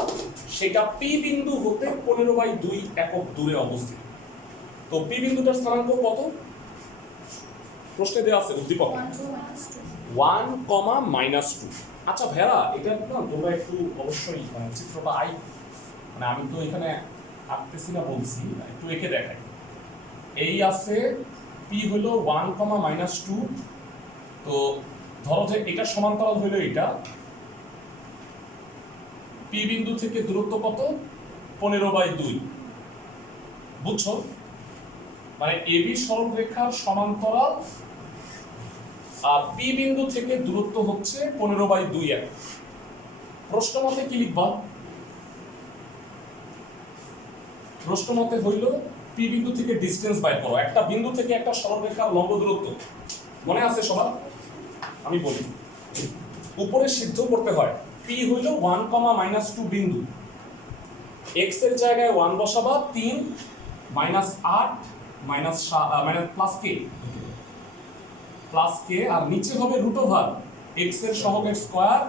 সেটা পি বিন্দু হতে 15/2 একক দূরে অবস্থিত। তো পি বিন্দুটার স্থানাঙ্ক কত? প্রশ্নে দেওয়া আছে উদ্দীপক 1, -2। আচ্ছা ভেড়া, এটা না তোমরা একটু অবশ্যই চিত্রটা মানে আমি তো এখানে আঁকতেছি না বলছি, একটু এঁকে দেখাই। এই আছে পি হলো 1, -2। তো ধরো যে এটা সমান্তরাল হইলো এটা, পি বিন্দু থেকে দূরত্ব কত? 15/2। বুঝছো? মানে এবি সরলরেখার সমান্তরাল আর পি বিন্দু থেকে দূরত্ব হচ্ছে 15/2 একক। প্রশ্ন মতে কি লিখবা? প্রশ্ন মতে হইল পি বিন্দু থেকে ডিসটেন্স বাইর করো। একটা বিন্দু থেকে একটা সরলরেখার লম্ব দূরত্ব মনে আছে সবার? আমি বলি, উপরে সিদ্ধ করতে হয় পি হইল 1, -2 বিন্দু, এক্স এর জায়গায় 1 বসাবা, 3 -8 প্লাস কে আর নিচে হবে √, এক্স এর সহগের স্কয়ার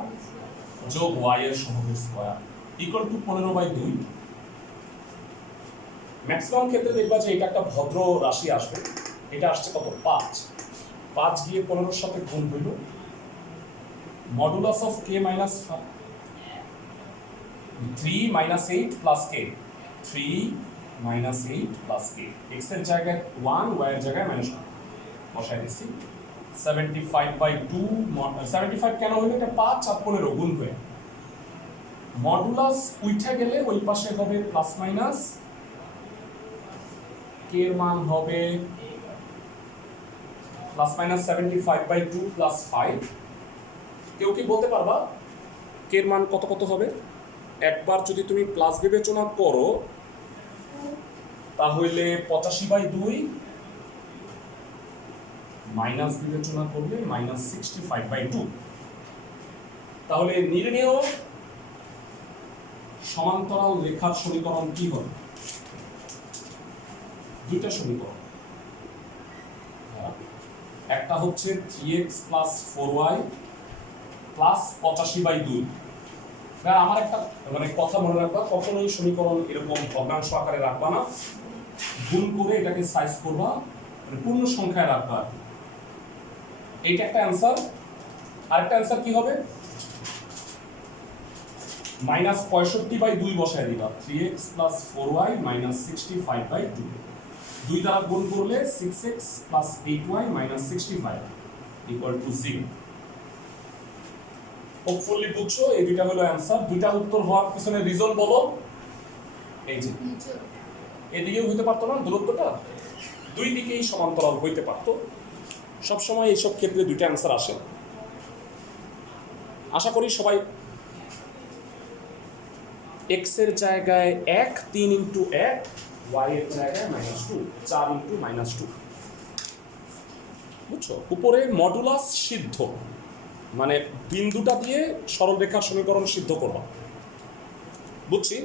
যোগ ওয়াই এর সহগের স্কয়ার ইকুয়াল টু 15/2। ম্যাক্সিমাম ক্ষেত্রে দেখবা যে এটা একটা ভদ্র রাশি আসবে। এটা আসছে কত? 5 গিয়ে 15 সাথে গুণ হইল modulus of k - 3 - 8 plus k, 3 - 8 plus k, x এর জায়গায় 1, y এর জায়গায় -1 বসাই দিছি। 75/2 75 কেন হলো? এটা 5 আর 15 গুণ হয়ে মডুলাস উঠে গেলে ওই পাশে হবে প্লাস মাইনাস, k এর মান হবে প্লাস মাইনাস 75/2 প্লাস 5। কেউ কি বলতে পারবা k এর মান কত কত হবে? একবার যদি তুমি প্লাস বিবেচনা করো তাহলে 85/2, মাইনাস বিবেচনা করলে -65/2। তাহলে নির্ণেয় সমান্তরাল রেখার সমীকরণ কি হবে? দুইটা সমীকরণ, একটা হচ্ছে 3x + 4y + 85/2। আমার একটা মানে কথা মনে রাখবা, কখনোই সমীকরণ এরকম ভগ্নাংশ আকারে রাখবা না, গুণ করে এটাকে সাইজ করবা, মানে পূর্ণ সংখ্যায় রাখবা। এইটা একটা অ্যান্সার। আরেকটা অ্যান্সার কি হবে? -65/2 বসায় দিবা, 3x + 4y - 65/2। 2 দ্বারা গুণ করলে 6x + 8y - 65 = 0। হোপফুলি বুঝছো? এই দুইটা হলো অ্যান্সার। দুইটা উত্তর হওয়ার পিছনে রিজন বলো। এই যে এদিকেও হইতে পারতো না দূরত্বটা, দুই দিকেই সমান্তরাল হইতে পারতো। সবসময় এইসব ক্ষেত্রে দুইটা অ্যান্সার আসে। আশা করি সবাই x এর জায়গায় 1, 3 × 1, y এর জায়গায় -2, 4 × -2। বুঝছো? উপরে মডুলাস সিদ্ধ, মানে বিন্দুটা দিয়ে সরলরেখার সমীকরণ সিদ্ধ করবা। বুঝছি?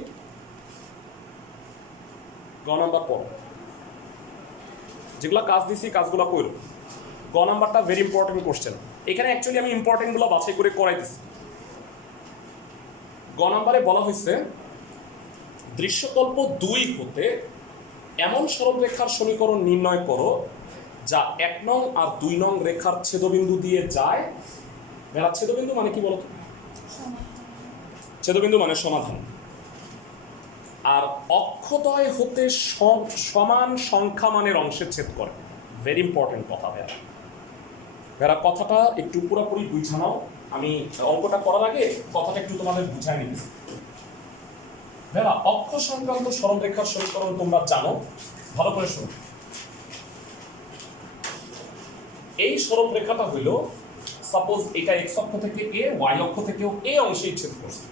গ নাম্বার পর যেগুলো কাজ দিছি কাজগুলো করো। গ নাম্বারটা ভেরি ইম্পর্টেন্ট কোশ্চেন। এখানে অ্যাকচুয়ালি আমি ইম্পর্টেন্টগুলো বাছাই করে করাইতেছি। গ নাম্বারে বলা হয়েছে দৃশ্যকল্প 2 হতে এমন সরলরেখার সমীকরণ নির্ণয় করো যা 1 নং আর 2 নং রেখার ছেদবিন্দু দিয়ে যায়। বেলা ছেদবিন্দু মানে কি বলতো? ছেদবিন্দু মানে সমাধান। আর অক্ষদ্বয় হতে সমান সংখ্যা মানের অংশে ছেদ করে। ভেরি ইম্পর্টেন্ট কথা বেলা। বেলা কথাটা একটু পুরোপুরি বুঝা নাও। আমি অঙ্কটা করার আগে কথাটা একটু তোমাদের বুঝাই নিচ্ছি। বেলা অক্ষ সংক্রান্ত সরলরেখার সমীকরণ তোমরা জানো, ভালো করে শোনো। এই সরলরেখাটা হইল, সাপোজ এটা x অক্ষ থেকে a, y অক্ষ থেকেও a অংশেই ছেদ করছে।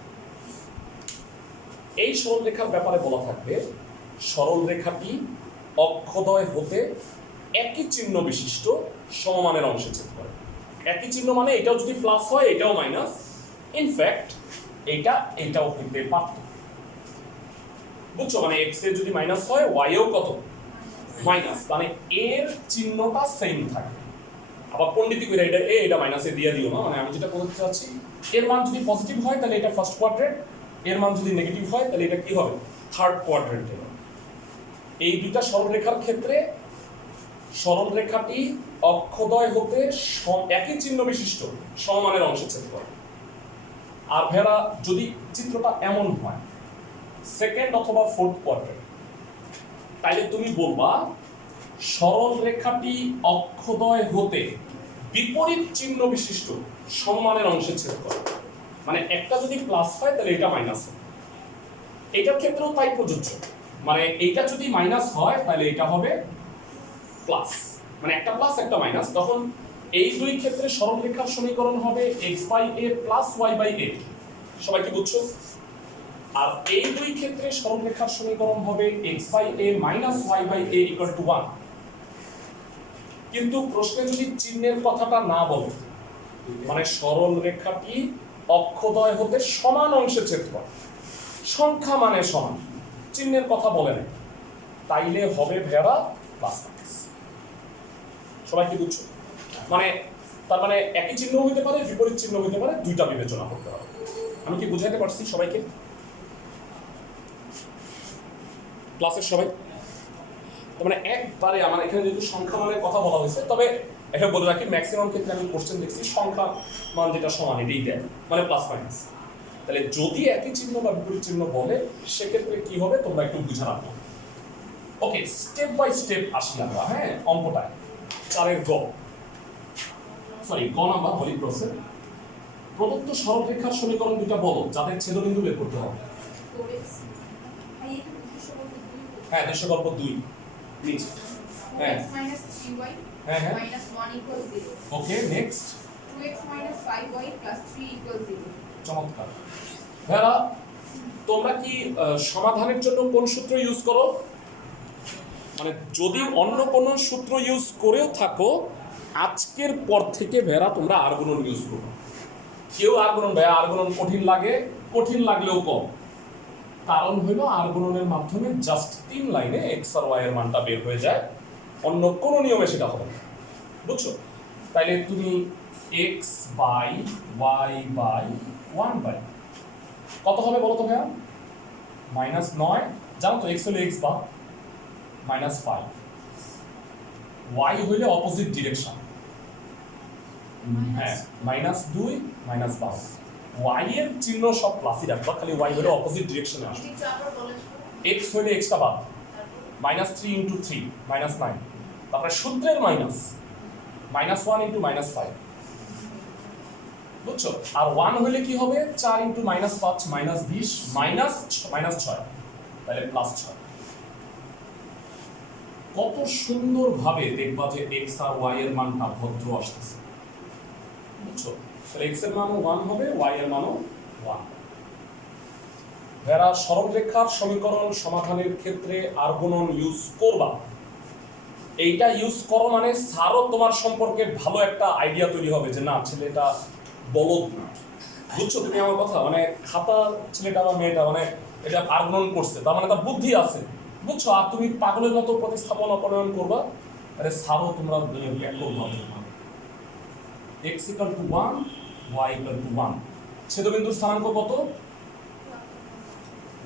এই সরলরেখার ব্যাপারে বলা থাকবে সরলরেখাটি অক্ষদ্বয় হতে একই চিহ্ন বিশিষ্ট সমমানের অংশে ছেদ করে। একই চিহ্ন মানে এটাও যদি প্লাস হয় এটাও মাইনাস, ইনফ্যাক্ট এটাও হইতে পারত। বুঝছো? মানে এক্স এ যদি মাইনাস হয় ওয়াই এও কত? মাইনাস, মানে এর চিহ্নটা সেম থাকে। আবার পণ্ডিতি করে এটা এ এটা মাইনাসে দিয়ে দিও না, মানে আমি যেটা বলতে চাচ্ছি এর মান যদি পজিটিভ হয় তাহলে এটা ফার্স্ট কোয়াড্রেন্ট, এর মান যদি নেগেটিভ হয় তাহলে এটা কি হবে থার্ড কোয়াড্রেন্টে। এই দুইটা সরলরেখার ক্ষেত্রে সরলরেখাটি অক্ষদ্বয় হতে একই চিহ্ন বিশিষ্ট সমমানের অংশে ছেদ করে। আর ভেড়া যদি চিত্রটা এমন হয় সেকেন্ড অথবা ফোর্থ কোয়াড্রেন্ট, তাইলে তুমি বলবা সরলরেখাটি অক্ষদ্বয় হতে বিপরীত চিহ্ন বিশিষ্ট সমমানের অংশে ছেদ করে। মানে একটা যদি প্লাস হয় তাহলে এটা মাইনাস হবে, এটার ক্ষেত্রেও তাই প্রযোজ্য। মানে এইটা যদি মাইনাস হয় তাহলে এটা হবে প্লাস, মানে একটা প্লাস একটা মাইনাস। তখন এই দুই ক্ষেত্রে সরলরেখার সমীকরণ হবে x/a প্লাস y/a। সবাই কি বুঝছো? আর এই দুই ক্ষেত্রে সরলরেখার সমীকরণ হবে x/a minus y/a equal to 1। কিন্তু প্রশ্নে যদি চিহ্নের কথাটা না বলে, মানে সরলরেখাটি অক্ষদ্বয় হতে সমান অংশে ছেদ করে, সংখ্যা মানে সমান, চিহ্নের কথা বলে না, তাইলে হবে ভেড়া প্লাস মাইনাস। সবাই কি বুঝছো? মানে তার মানে একই চিহ্ন হইতে পারে, বিপরীত চিহ্ন হইতে পারে, দুইটা বিবেচনা করতে হবে। আমি কি বুঝাইতে পারছি সবাইকে? ক্লাসের সবাই? তার মানে একবারে আমার এখানে যেহেতু সংখ্যা মানের কথা বলা হয়েছে, তবে এটা বলে রাখি ম্যাক্সিমাম ক্ষেত্রে আমি কোশ্চেন দেখছি সংখ্যা মান যেটা সমান এটাই দেয়, মানে প্লাস মাইনাস। তাহলে যদি একই চিহ্ন বা বিপরীত চিহ্ন বলে সেক্ষেত্রে কি হবে তোমরা একটু বুঝে রাখো। ওকে, স্টেপ বাই স্টেপ আসি আমরা। হ্যাঁ, অঙ্কটায় 4-এর গ নাম্বার হলি প্রসেস। প্রদত্ত সরলরেখার সমীকরণ দুটো বলো যাদের ছেদবিন্দু বের করতে হবে। হ্যাঁ, দৃশ্যকল্প 2 নিচে। হ্যাঁ minus 3y হ্যাঁ হ্যাঁ minus 1 equals 0. ওকে, next. 2x minus 5y plus 3 equals 0. চমৎকার। ভাইরা তোমরা কি সমাধানের জন্য কোন সূত্র ইউজ করো? মানে যদি অন্য কোন সূত্র ইউজ করেও থাকো আজকের পর থেকে ভেড়া তোমরা আর্গুণন ইউজ করো। কেউ আর্গুণন ভাইয়া আর্গুণন কঠিন লাগে, কঠিন লাগলেও কম, কারণ হলো আর্গুণনের মাধ্যমে জাস্ট 3 লাইনে এক্স আর ওয়াই এর মানটা বের হয়ে যায়, অন্য কোন নিয়মে সেটা হবে না। বুঝছো? তাইলে তুমি x by y by 1 by কত হবে বলো তো ভাইয়া? -9। জানো তো এক্স হলে এক্স বা -5, ওয়াই হইলে অপোজিট ডিরেকশন। হ্যাঁ, -2 -12। ওয়াই এর চিহ্ন সব প্লাসই রাখবা, খালি ওয়াই হলে অপোজিট ডিরেকশনে আসবে। এটা আবার বলেন তো। এক্স হইলে এক্সটা বাদ, -3 × 3 -9। তারপরে সূত্রের মাইনাস -1 × -5। বুঝছো? আর 1 হইলে কি হবে? 4 × -5 -20 -6, তাহলে +6। কত সুন্দরভাবে দেখবা যে এক্স আর ওয়াই এর মানটা ভদ্র আসতেছে। বুঝছো? তাহলে এক্স এর মানও 1 হবে, ওয়াই এর মানও 1। যারা সরলরেখার সমীকরণ সমাধানের ক্ষেত্রে আর্গুণন ইউজ করবা, এইটা ইউজ করো মানে স্যারও তোমার সম্পর্কে ভালো একটা আইডিয়া তৈরি হবে যে না ছেলেটা বলদ না। বুঝছো তুমি আমার কথা? মানে খাতা ছেলেটা বা মেয়েটা মানে এটা আর্গুণন করছে, তার মানে তার বুদ্ধি আছে। বুঝছো? আর তুমি পাগলের মতো প্রতিস্থাপন অপনয়ন করবা, আরে স্যারও তোমরা করবা। x = 1, y = 1। ছেদবিন্দুর স্থানাঙ্ক কত?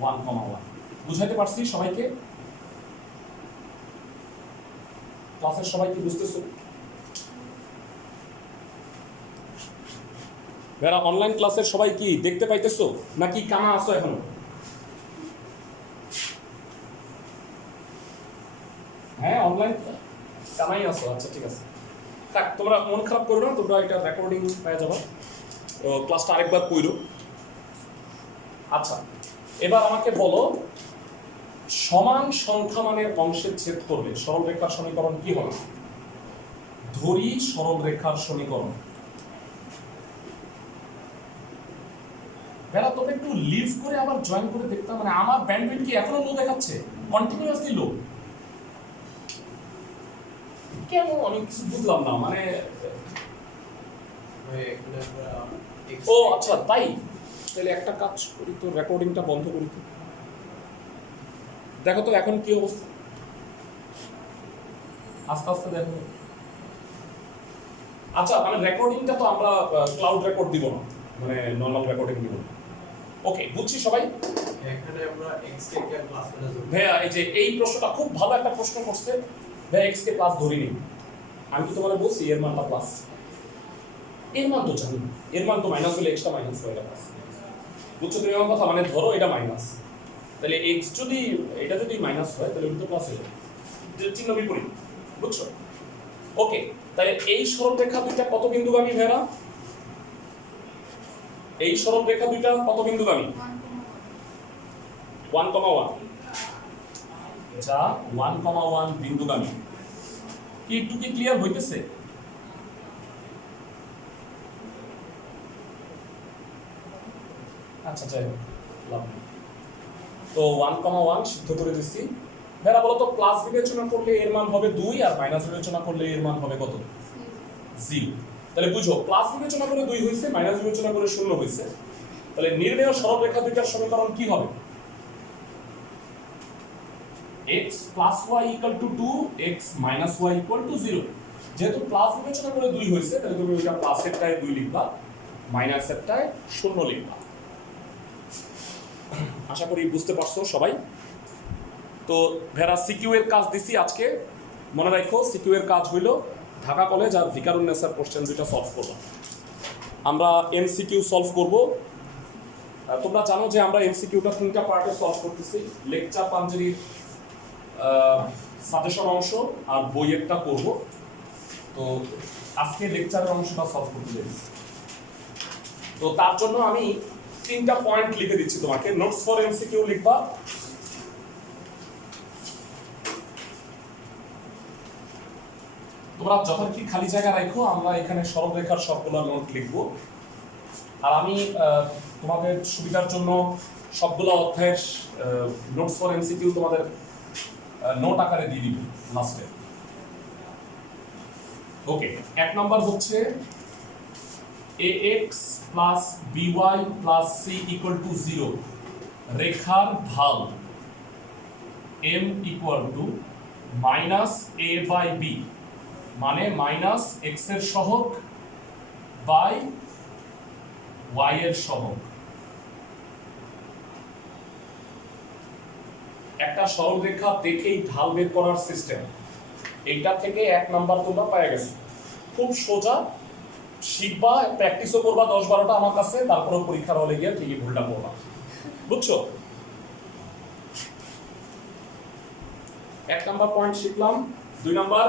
1,1। বুঝাইতে পারছি সবাইকে? ক্লাসের সবাই কি বুঝতেছো? যারা অনলাইন ক্লাসের সবাই কি দেখতে পাইতেছো নাকি কানা আছো এখনো? হ্যাঁ, অনলাইন কানাই আছো, আচ্ছা ঠিক আছে। থাক, তোমরা মন খারাপ করো না, তোমরা এটা রেকর্ডিং পেয়ে যাবে। তো ক্লাসটা আরেকবার কইরো। আচ্ছা, এবার আমাকে বলো সমান সংখ্যা মানের অংশের ছেদ করলে সরলরেখার সমীকরণ কি হবে? ধরি সরলরেখার সমীকরণ। বেলা তোমরা একটু লিভ করে আবার জয়েন করে দেখতাম, মানে আমার ব্যান্ডউইথ কি এখনো লো দেখাচ্ছে? কন্টিনিউয়াসলি লো কেন? আমি কিছু বুঝলাম না। মানে ও আচ্ছা তাই, তাহলে একটা কাজ করি তো, রেকর্ডিংটা বন্ধ করি তো। দেখো তো এখন কি অবস্থা, আস্তে আস্তে দেখো। আচ্ছা মানে রেকর্ডিংটা তো আমরা ক্লাউড রেকর্ড দিব না, মানে নর্মাল রেকর্ডিং দিব না। ওকে, বুঝছি সবাই? এখানে আমরা x কে কি প্লাস মাইনাস ধরব? ভাইয়া এই যে এই প্রশ্নটা খুব ভালো একটা প্রশ্ন করছে। ভাইয়া x কে প্লাস ধরিনি, আমি তো তোমাকে বলছি এর মানটা প্লাস, এর মান তো জানি, এর মান তো মাইনাস হলে এক্সটা মাইনাস হয়, এটা প্লাস। বুঝছো তুমি আমার কথা? মানে ধরো এটা মাইনাস, তাহলে x যদি এটা যদি মাইনাস হয় তাহলে এটা তো প্লাস হয়ে যাবে, যে চিহ্ন বিপরীত। বুঝছো? ওকে, তাহলে এই সরলরেখা দুইটা কত বিন্দুগামী ভাইরা? এই সরলরেখা দুইটা কত বিন্দুগামী? 1,1, যা 1,1 বিন্দুগামী। কি একটু কি ক্লিয়ার হইতেছে? আচ্ছা যাই হোক, লাভ নেই। তো 1,1 সিদ্ধ করে দিচ্ছি। ভাইরা বলো তো প্লাস বিবেচনা করলে এর মান হবে 2 আর মাইনাস বিবেচনা করলে এর মান হবে কত? 0। তাহলে বুঝো, প্লাস বিবেচনা করে 2 হইছে, মাইনাস বিবেচনা করে 0 হইছে। তাহলে নির্ণেয় সরলরেখা দুইটার সমীকরণ কি হবে? x plus y equal to 2, x minus y equal to 0। যেহেতু প্লাস বিবেচনা করে 2 হইছে, তাহলে তুমি ওইটা প্লাসেরটায় 2 লিখবা, মাইনাসেরটায় 0 লিখবা। আশা করি বুঝতে পারছো সবাই। তো ভেরা সিকিউ এর কাজ দিছি আজকে, মনে রাখো সিকিউ এর কাজ হইল ঢাকা কলেজ আর ভিকারুন্নেসার কোশ্চেন দুইটা সলভ করব। আমরা এমসিকিউ সলভ করব। তোমরা জানো যে আমরা এমসিকিউটা 3টা পার্টে সলভ করতেছি, লেকচার পাঞ্জেরির সাজেশন অংশ আর বইয়েরটা করব। তো আজকে লেকচারের অংশটা সলভ করতে যাচ্ছি। তো তার জন্য আমি 3টা পয়েন্ট লিখে দিচ্ছি তোমাকে। নোটস ফর এমসিকিউ লিখবা, তোমরা যথারীতি খালি জায়গা রাখো, আমরা এখানে সরলরেখার সবগুলো নোট লিখবো। আর আমি তোমাদের সুবিধার জন্য সবগুলো অধ্যায়ের নোটস ফর এমসিকিউ তোমাদের নোট আকারে দিয়ে দিব লাস্টে। ওকে, 1 নাম্বার হচ্ছে ax plus by plus c equal to 0 রেখার ঢাল m equal to minus a by b, মানে মাইনাস x এর সহগ বাই y এর সহগ। একটা সরলরেখা দেখেই ঢাল বের করার সিস্টেম, এইটা থেকে 1 নাম্বার তোমরা পেয়ে গেছো। খুব সোজা, শিখবা, প্র্যাকটিসও করবা 10-12টা আমার কাছে, তারপরে পরীক্ষার হলে গিয়ে ঠিকই ভুলটা করবা। বুঝছো? 1 নাম্বার পয়েন্ট শিখলাম। 2 number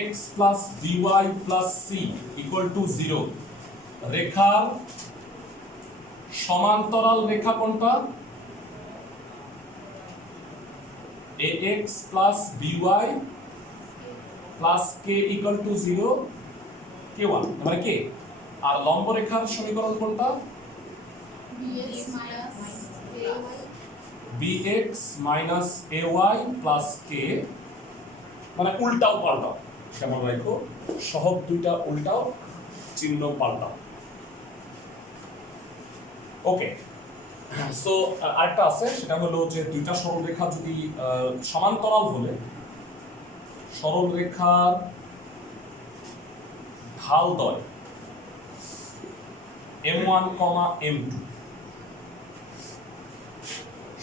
ax plus by plus c equal to 0 রেখার সমান্তরাল রেখা কোনটা? ax plus by plus k equal to 0 k1 মানে k। আর লম্ব রেখার সমীকরণ কোনটা? bx minus ay plus k, মানে উল্টাও পাল্টাও, কেমন রাখো, সহগ দুইটা উল্টাও, চিহ্ন পাল্টাও। ওকে, সো আরেকটা আছে, সেটা হলো যে দুইটা সরলরেখা যদি সমান্তরাল হলে সরলরেখার ঢালদ্বয় m1, m2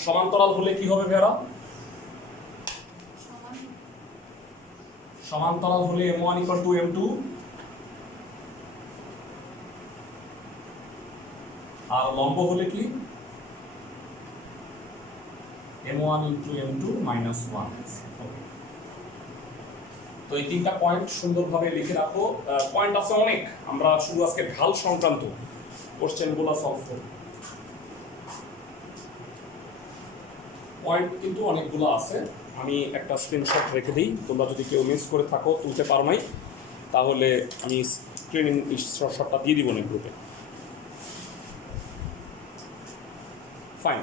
সমান্তরাল হলে কি হবে ভেরা? সমান্তরাল হলে m1 equal to m2 আর লম্ব হলে কি? m1 into m2 minus 1। তো এই 3টা পয়েন্ট সুন্দরভাবে লিখে রাখো। পয়েন্ট আছে অনেক, আমরা শুধু আজকে ঢাল সংক্রান্ত কোশ্চেনগুলো সলভ করব। পয়েন্ট কিন্তু অনেকগুলো আছে, আমি একটা স্ক্রিনশট রেখে দিই, তোমরা যদি কেউ মিস করে থাকো, তুলতে পারো নাই, তাহলে আমি স্ক্রিনশটটা দিয়ে দিব না গ্রুপে। ফাইন,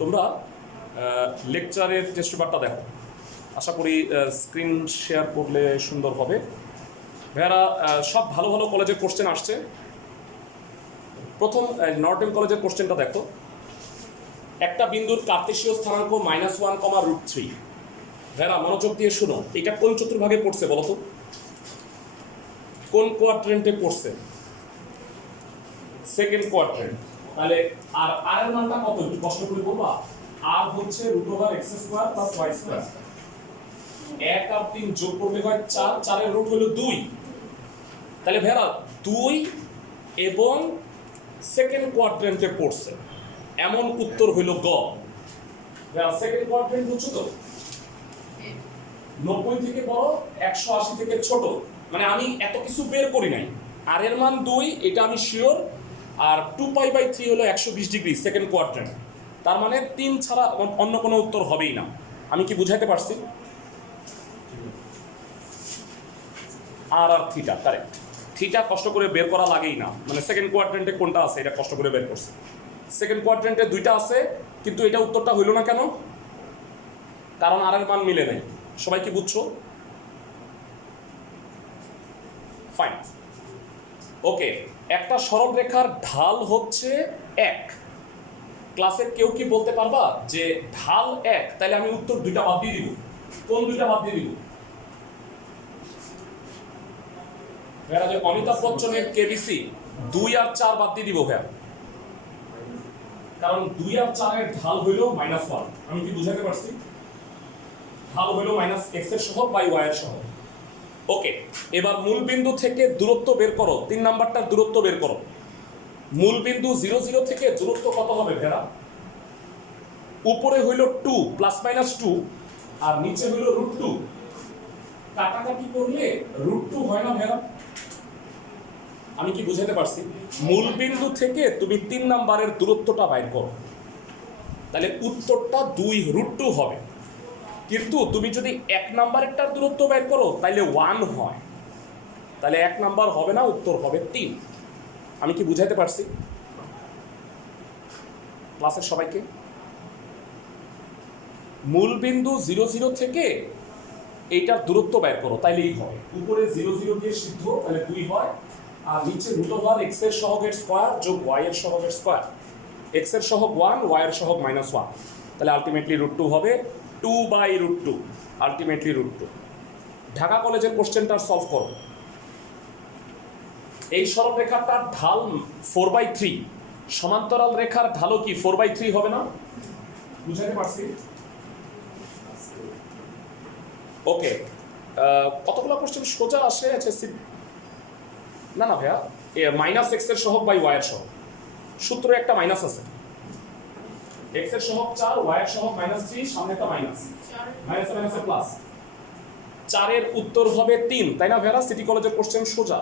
তোমরা লেকচারের টেস্ট পেপারটা দেখো, আশা করি স্ক্রিন শেয়ার করলে সুন্দর হবে। ভাইয়ারা সব ভালো ভালো কলেজের কোশ্চেন আসছে। প্রথম নর্থডেম কলেজের কোশ্চেনটা দেখো। একটা বিন্দুর কার্তেশীয় স্থানাঙ্ক -1, √3, ভেড়া মনোযোগ দিয়ে শুনো, এটা কোন চতুর্ভাগে পড়ছে বলো তো? কোন কোয়াড্রেন্টে পড়ছে? Second quadrant. তাহলে আর আর এর মানটা কত একটু কষ্ট করে বলবা। আর হচ্ছে √x² + y²। 1 আর 3 যোগ করলে হয় 4, 4 এর রুট হলো 2। তাহলে ভেড়া 2 এবং সেকেন্ড কোয়াড্রেন্টে পড়ছে, এমন উত্তর হইল গ। ভেড়া সেকেন্ড কোয়াড্রেন্ট বুঝছো তো? 90 থেকে বড়, 180 থেকে ছোট। মানে আমি এত কিছু বের করি নাই। আর এর মান 2, এটা আমি শিওর। আর 2π/3 হলো 120 ডিগ্রি সেকেন্ড কোয়াড্রেন্ট। তার মানে 3 ছাড়া অন্য কোনো উত্তর হবেই না। আমি কি বুঝাইতে পারছি? আর থিটা কারেক্ট। থিটা কষ্ট করে বের করা লাগেই না, মানে সেকেন্ড কোয়াড্রেন্টে কোনটা আছে এটা কষ্ট করে বের করছে। সেকেন্ড কোয়াড্রেন্টে 2টা আছে, কিন্তু এটা উত্তরটা হইল না কেন? কারণ আর এর মান মিলে নাই। সবাই কি বুঝছো? ফাইন। ওকে, একটা সরল রেখার ঢাল হচ্ছে 1। ক্লাসের কেউ কি বলতে পারবা যে ঢাল 1, তাহলে আমি উত্তর 2টা বাদ দিয়ে দিব। কোন 2টা বাদ দিয়ে দিব? ভাইয়া যে অমিতাভ বচ্চনের কেবিসি 2 আর 4 বাদ দিয়ে দিব ভাইয়া, কারণ 2 আর 4 এর ঢাল হইল -1। আমি কি বুঝাতে পারছি? ঢাল হইল -x এর সহগ বাই y এর সহগ। ওকে, এবার মূল বিন্দু থেকে দূরত্ব বের করো। 3 নাম্বারটার দূরত্ব বের করো। মূল বিন্দু 0, 0 থেকে দূরত্ব কত হবে ভেড়া? উপরে হইল 2 ±2 আর নিচে হইল √2। কাটাকাটি করলে √2 হয় না ভেড়া? আমি কি বুঝাতে পারছি? মূল বিন্দু থেকে তুমি 3 নাম্বারের দূরত্বটা বাইর করো, তাহলে উত্তরটা 2 √2 হবে। কিন্তু তুমি যদি 1 নাম্বারেরটার দূরত্ব বের করো তাহলে 1 হয়, তাহলে 1 নাম্বার হবে না, উত্তর হবে 3। আমি কি বুঝাইতে পারছি ক্লাসের সবাইকে? মূল বিন্দু 0, 0 থেকে এইটার দূরত্ব বের করো, তাইলেই হয়। উপরে 0, 0 দিয়ে সিদ্ধ, তাহলে 2 হয়। আর নিচে √x এর সহগের স্কয়ার যোগ y এর সহগের স্কয়ার। x এর সহগ 1, y এর সহগ -1, তাহলে আলটিমেটলি √2 হবে। 2/√2 আলটিমেটলি √2। ঢাকা কলেজের কোশ্চেনটা সলভ করো। এই সরল রেখাটার ঢাল 4/3, সমান্তরাল রেখার ঢালও কি 4/3 হবে না? বুঝাতে পারছি? ওকে, কতগুলো কোশ্চেন সোজা আসে। আচ্ছা না না ভাইয়া, -x এর সহগ বাই y এর সহগ, সূত্রে একটা মাইনাস আছে। x এর সহগ 4, y এর সহগ -3, সামনে একটা মাইনাস, মাইনাস এর প্লাস। 4 এর উত্তর হবে 3, তাই না ভাইয়া? সিটি কলেজের কোশ্চেন সোজা।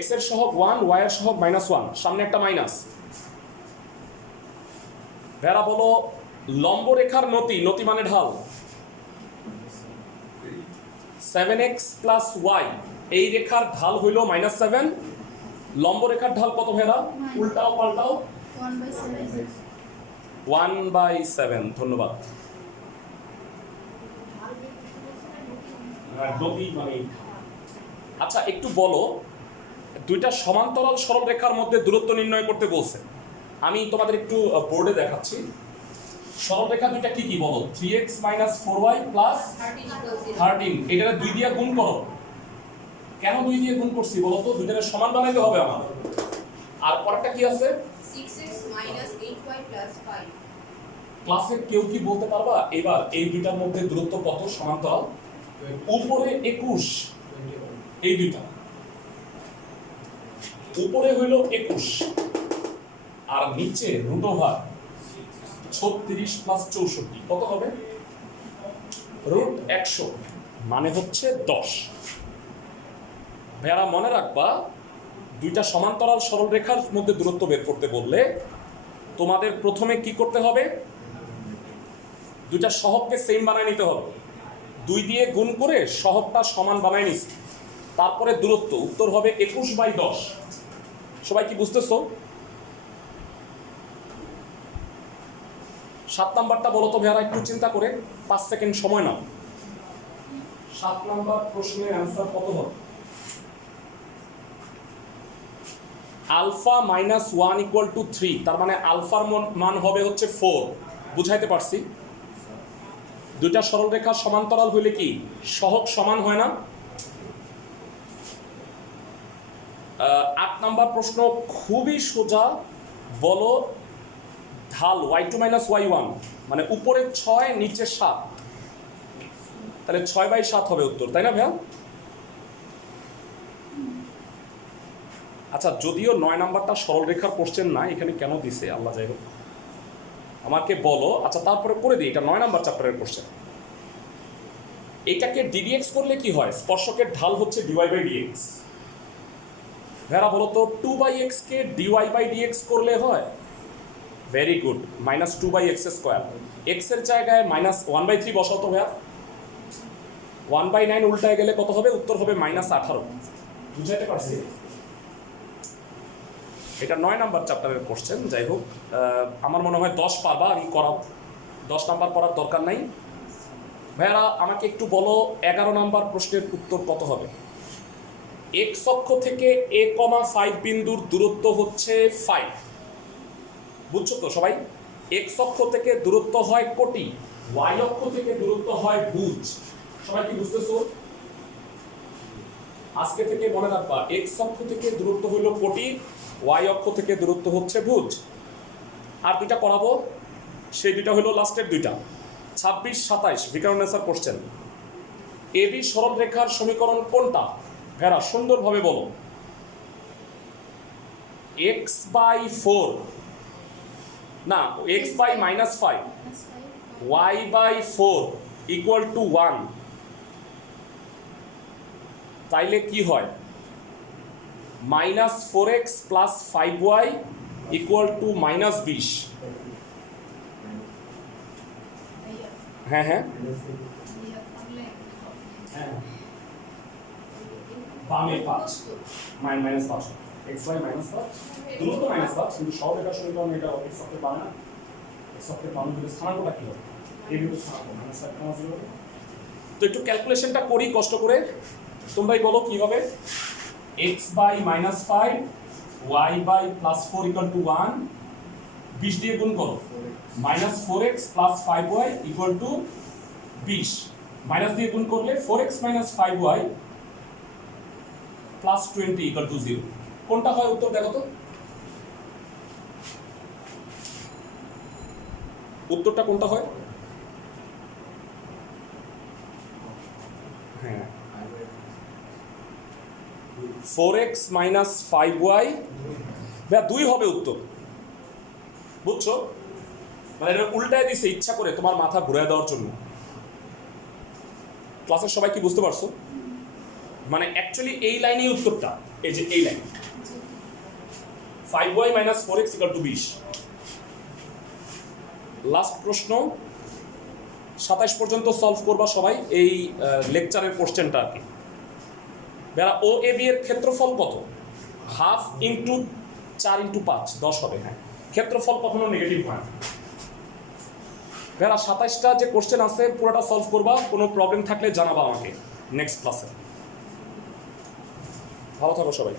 x এর সহগ 1, y এর সহগ -1, সামনে একটা মাইনাস। ভাইয়া বলো লম্ব রেখার নতি, নতি মানে ঢাল 7x + y, এই রেখার ঢাল হইল -7। লম্ব রেখার ঢাল কত ভাইয়া? উল্টাও পাল্টাও 1/7। ধন্যবাদ। আচ্ছা একটু বলো, দুইটা সমান্তরাল সরল রেখার মধ্যে দূরত্ব নির্ণয় করতে বলছে। আমি তোমাদের একটু বোর্ডে দেখাচ্ছি। সরল রেখা দুইটা কি কি বলো? 3x - 4y + 13। এটারে 2 দিয়ে গুণ করো। কেন 2 দিয়ে গুণ করছি বলো তো? দুইটারে সমান বানাইতে হবে আমার। আর পরেরটা কি আছে? 6x - 8y + 5। ক্লাসের কেউ কি বলতে পারবা এবার এই দুইটার মধ্যে দূরত্ব কত সমান্তরাল? উপরে 21, এই দুইটা উপরে হইল 21 আর নিচে √36 + 64 কত হবে? √100, মানে হচ্ছে 10। ভাইয়ারা মনে রাখবা, দুইটা সমান্তরাল সরল রেখার মধ্যে দূরত্ব বের করতে বললে তোমাদের প্রথমে কি করতে হবে? দুইটা সহগকে সেম বানায় নিতে হবে। 2 দিয়ে গুণ করে সহগটা সমান বানায় নিছি, তারপরে দূরত্ব, উত্তর হবে 21/10। সবাই কি বুঝতেছো? 7 নাম্বারটা বলো তো ভাইয়ারা, একটু চিন্তা করে 5 সেকেন্ড সময় নাও। 7 নাম্বার প্রশ্নের অ্যান্সার কত হবে? α - 1 = 3, তার মানে আলফার মান হবে হচ্ছে 4। বুঝাইতে পারছি? দুইটা সরলরেখার সমান্তরাল হইলে কি সহগ সমান হয় না? 8 নাম্বার প্রশ্ন খুবই সোজা, বলো ঢাল y2 - y1 মানে উপরে 6 নিচে 7, তাহলে 6/7 হবে উত্তর, তাই না ভাইয়া? আচ্ছা, যদিও 9 নাম্বারটা সরলরেখার কোশ্চেন না, এখানে কেন দিছে আল্লাহ যাই হোক, আমাকে বলো। আচ্ছা তারপরে করে দিই, এটা 9 নাম্বার চ্যাপ্টারের কোশ্চেন। এটাকে ddx করলে কি হয়? স্পর্শকের ঢাল হচ্ছে dy/dx। ভেরা বলো তো 2/x কে dy/dx করলে হয়? Very good, -2/x²। x এর জায়গায় -1/3 বসাও তো ভাইয়া। 1/9 উল্টায় গেলে কত হবে? উত্তর হবে -18। বুঝাইতে পারছি? এটা 9 নাম্বার চ্যাপ্টারের কোশ্চেন। যাই হোক, আমার মনে হয় 10 পারবা, আমি করাও। 10 নাম্বার পড়ার দরকার নাই। ভাইয়ারা আমাকে একটু বলো 11 নাম্বার প্রশ্নের উত্তর কত হবে? x অক্ষ থেকে a,5 বিন্দুর দূরত্ব হচ্ছে 5। বুঝছো তো সবাই? x অক্ষ থেকে দূরত্ব হয় কোটি, y অক্ষ থেকে দূরত্ব হয় ভুজ। সবাই কি বুঝতেছো? আজকে থেকে মনে রাখবা, x অক্ষ থেকে দূরত্ব হলো কোটি, y অক্ষ থেকে দূরত্ব হচ্ছে ভুজ। আর দুইটা করাবো, সেই দুইটা হলো লাস্টের দুইটা, 26, 27 ভিকারুন্নেসার কোশ্চেন। AB সরল রেখার সমীকরণ কোনটা? ভেরা সুন্দরভাবে বলো। x/4 না, x/-5 y/4 = 1, তাইলে কি হয়? -4x + 5y = -20। হ্যাঁ হ্যাঁ বামে 5 -5 x/-5 দূরত্ব -5, কিন্তু সরলরেখার সমীকরণ এটা x অক্ষের বামে না, x অক্ষের বামে হলে স্থানাঙ্কটা কি হবে? a বিন্দু স্থানাঙ্ক -5 হবে। তো একটু ক্যালকুলেশনটা করি কষ্ট করে, তোমরাই বলো কি হবে? x/-5 y/+4 = 1, 20 দিয়ে গুণ করো, -4x + 5y = 20, মাইনাস দিয়ে গুণ করলে 4x - 5y + 20 = 0। কোনটা হয় উত্তর দেখো তো? উত্তরটা কোনটা হয়? হ্যাঁ, 4x - 5y 2 হবে উত্তর। বুঝছো? মানে এটা উল্টায় দিছে ইচ্ছা করে তোমার মাথা ঘুরায় দেওয়ার জন্য। ক্লাসের সবাই কি বুঝতে পারছো? মানে অ্যাকচুয়ালি এই লাইনেই উত্তরটা, এই যে এই লাইন, 5y - 4x = 20। লাস্ট প্রশ্ন 27 পর্যন্ত সলভ করবা সবাই, এই লেকচারের কোশ্চেনটা আর কি। বেড়া OAB এর ক্ষেত্রফল কত? 1/2 × 4 × 5 10 হবে। হ্যাঁ, ক্ষেত্রফল কখনো নেগেটিভ হয় না। বেড়া 27টা যে কোশ্চেন আছে পুরোটা সলভ করবা, কোনো প্রবলেম থাকলে জানাবা আমাকে নেক্সট ক্লাসে। ভালো থাকো সবাই।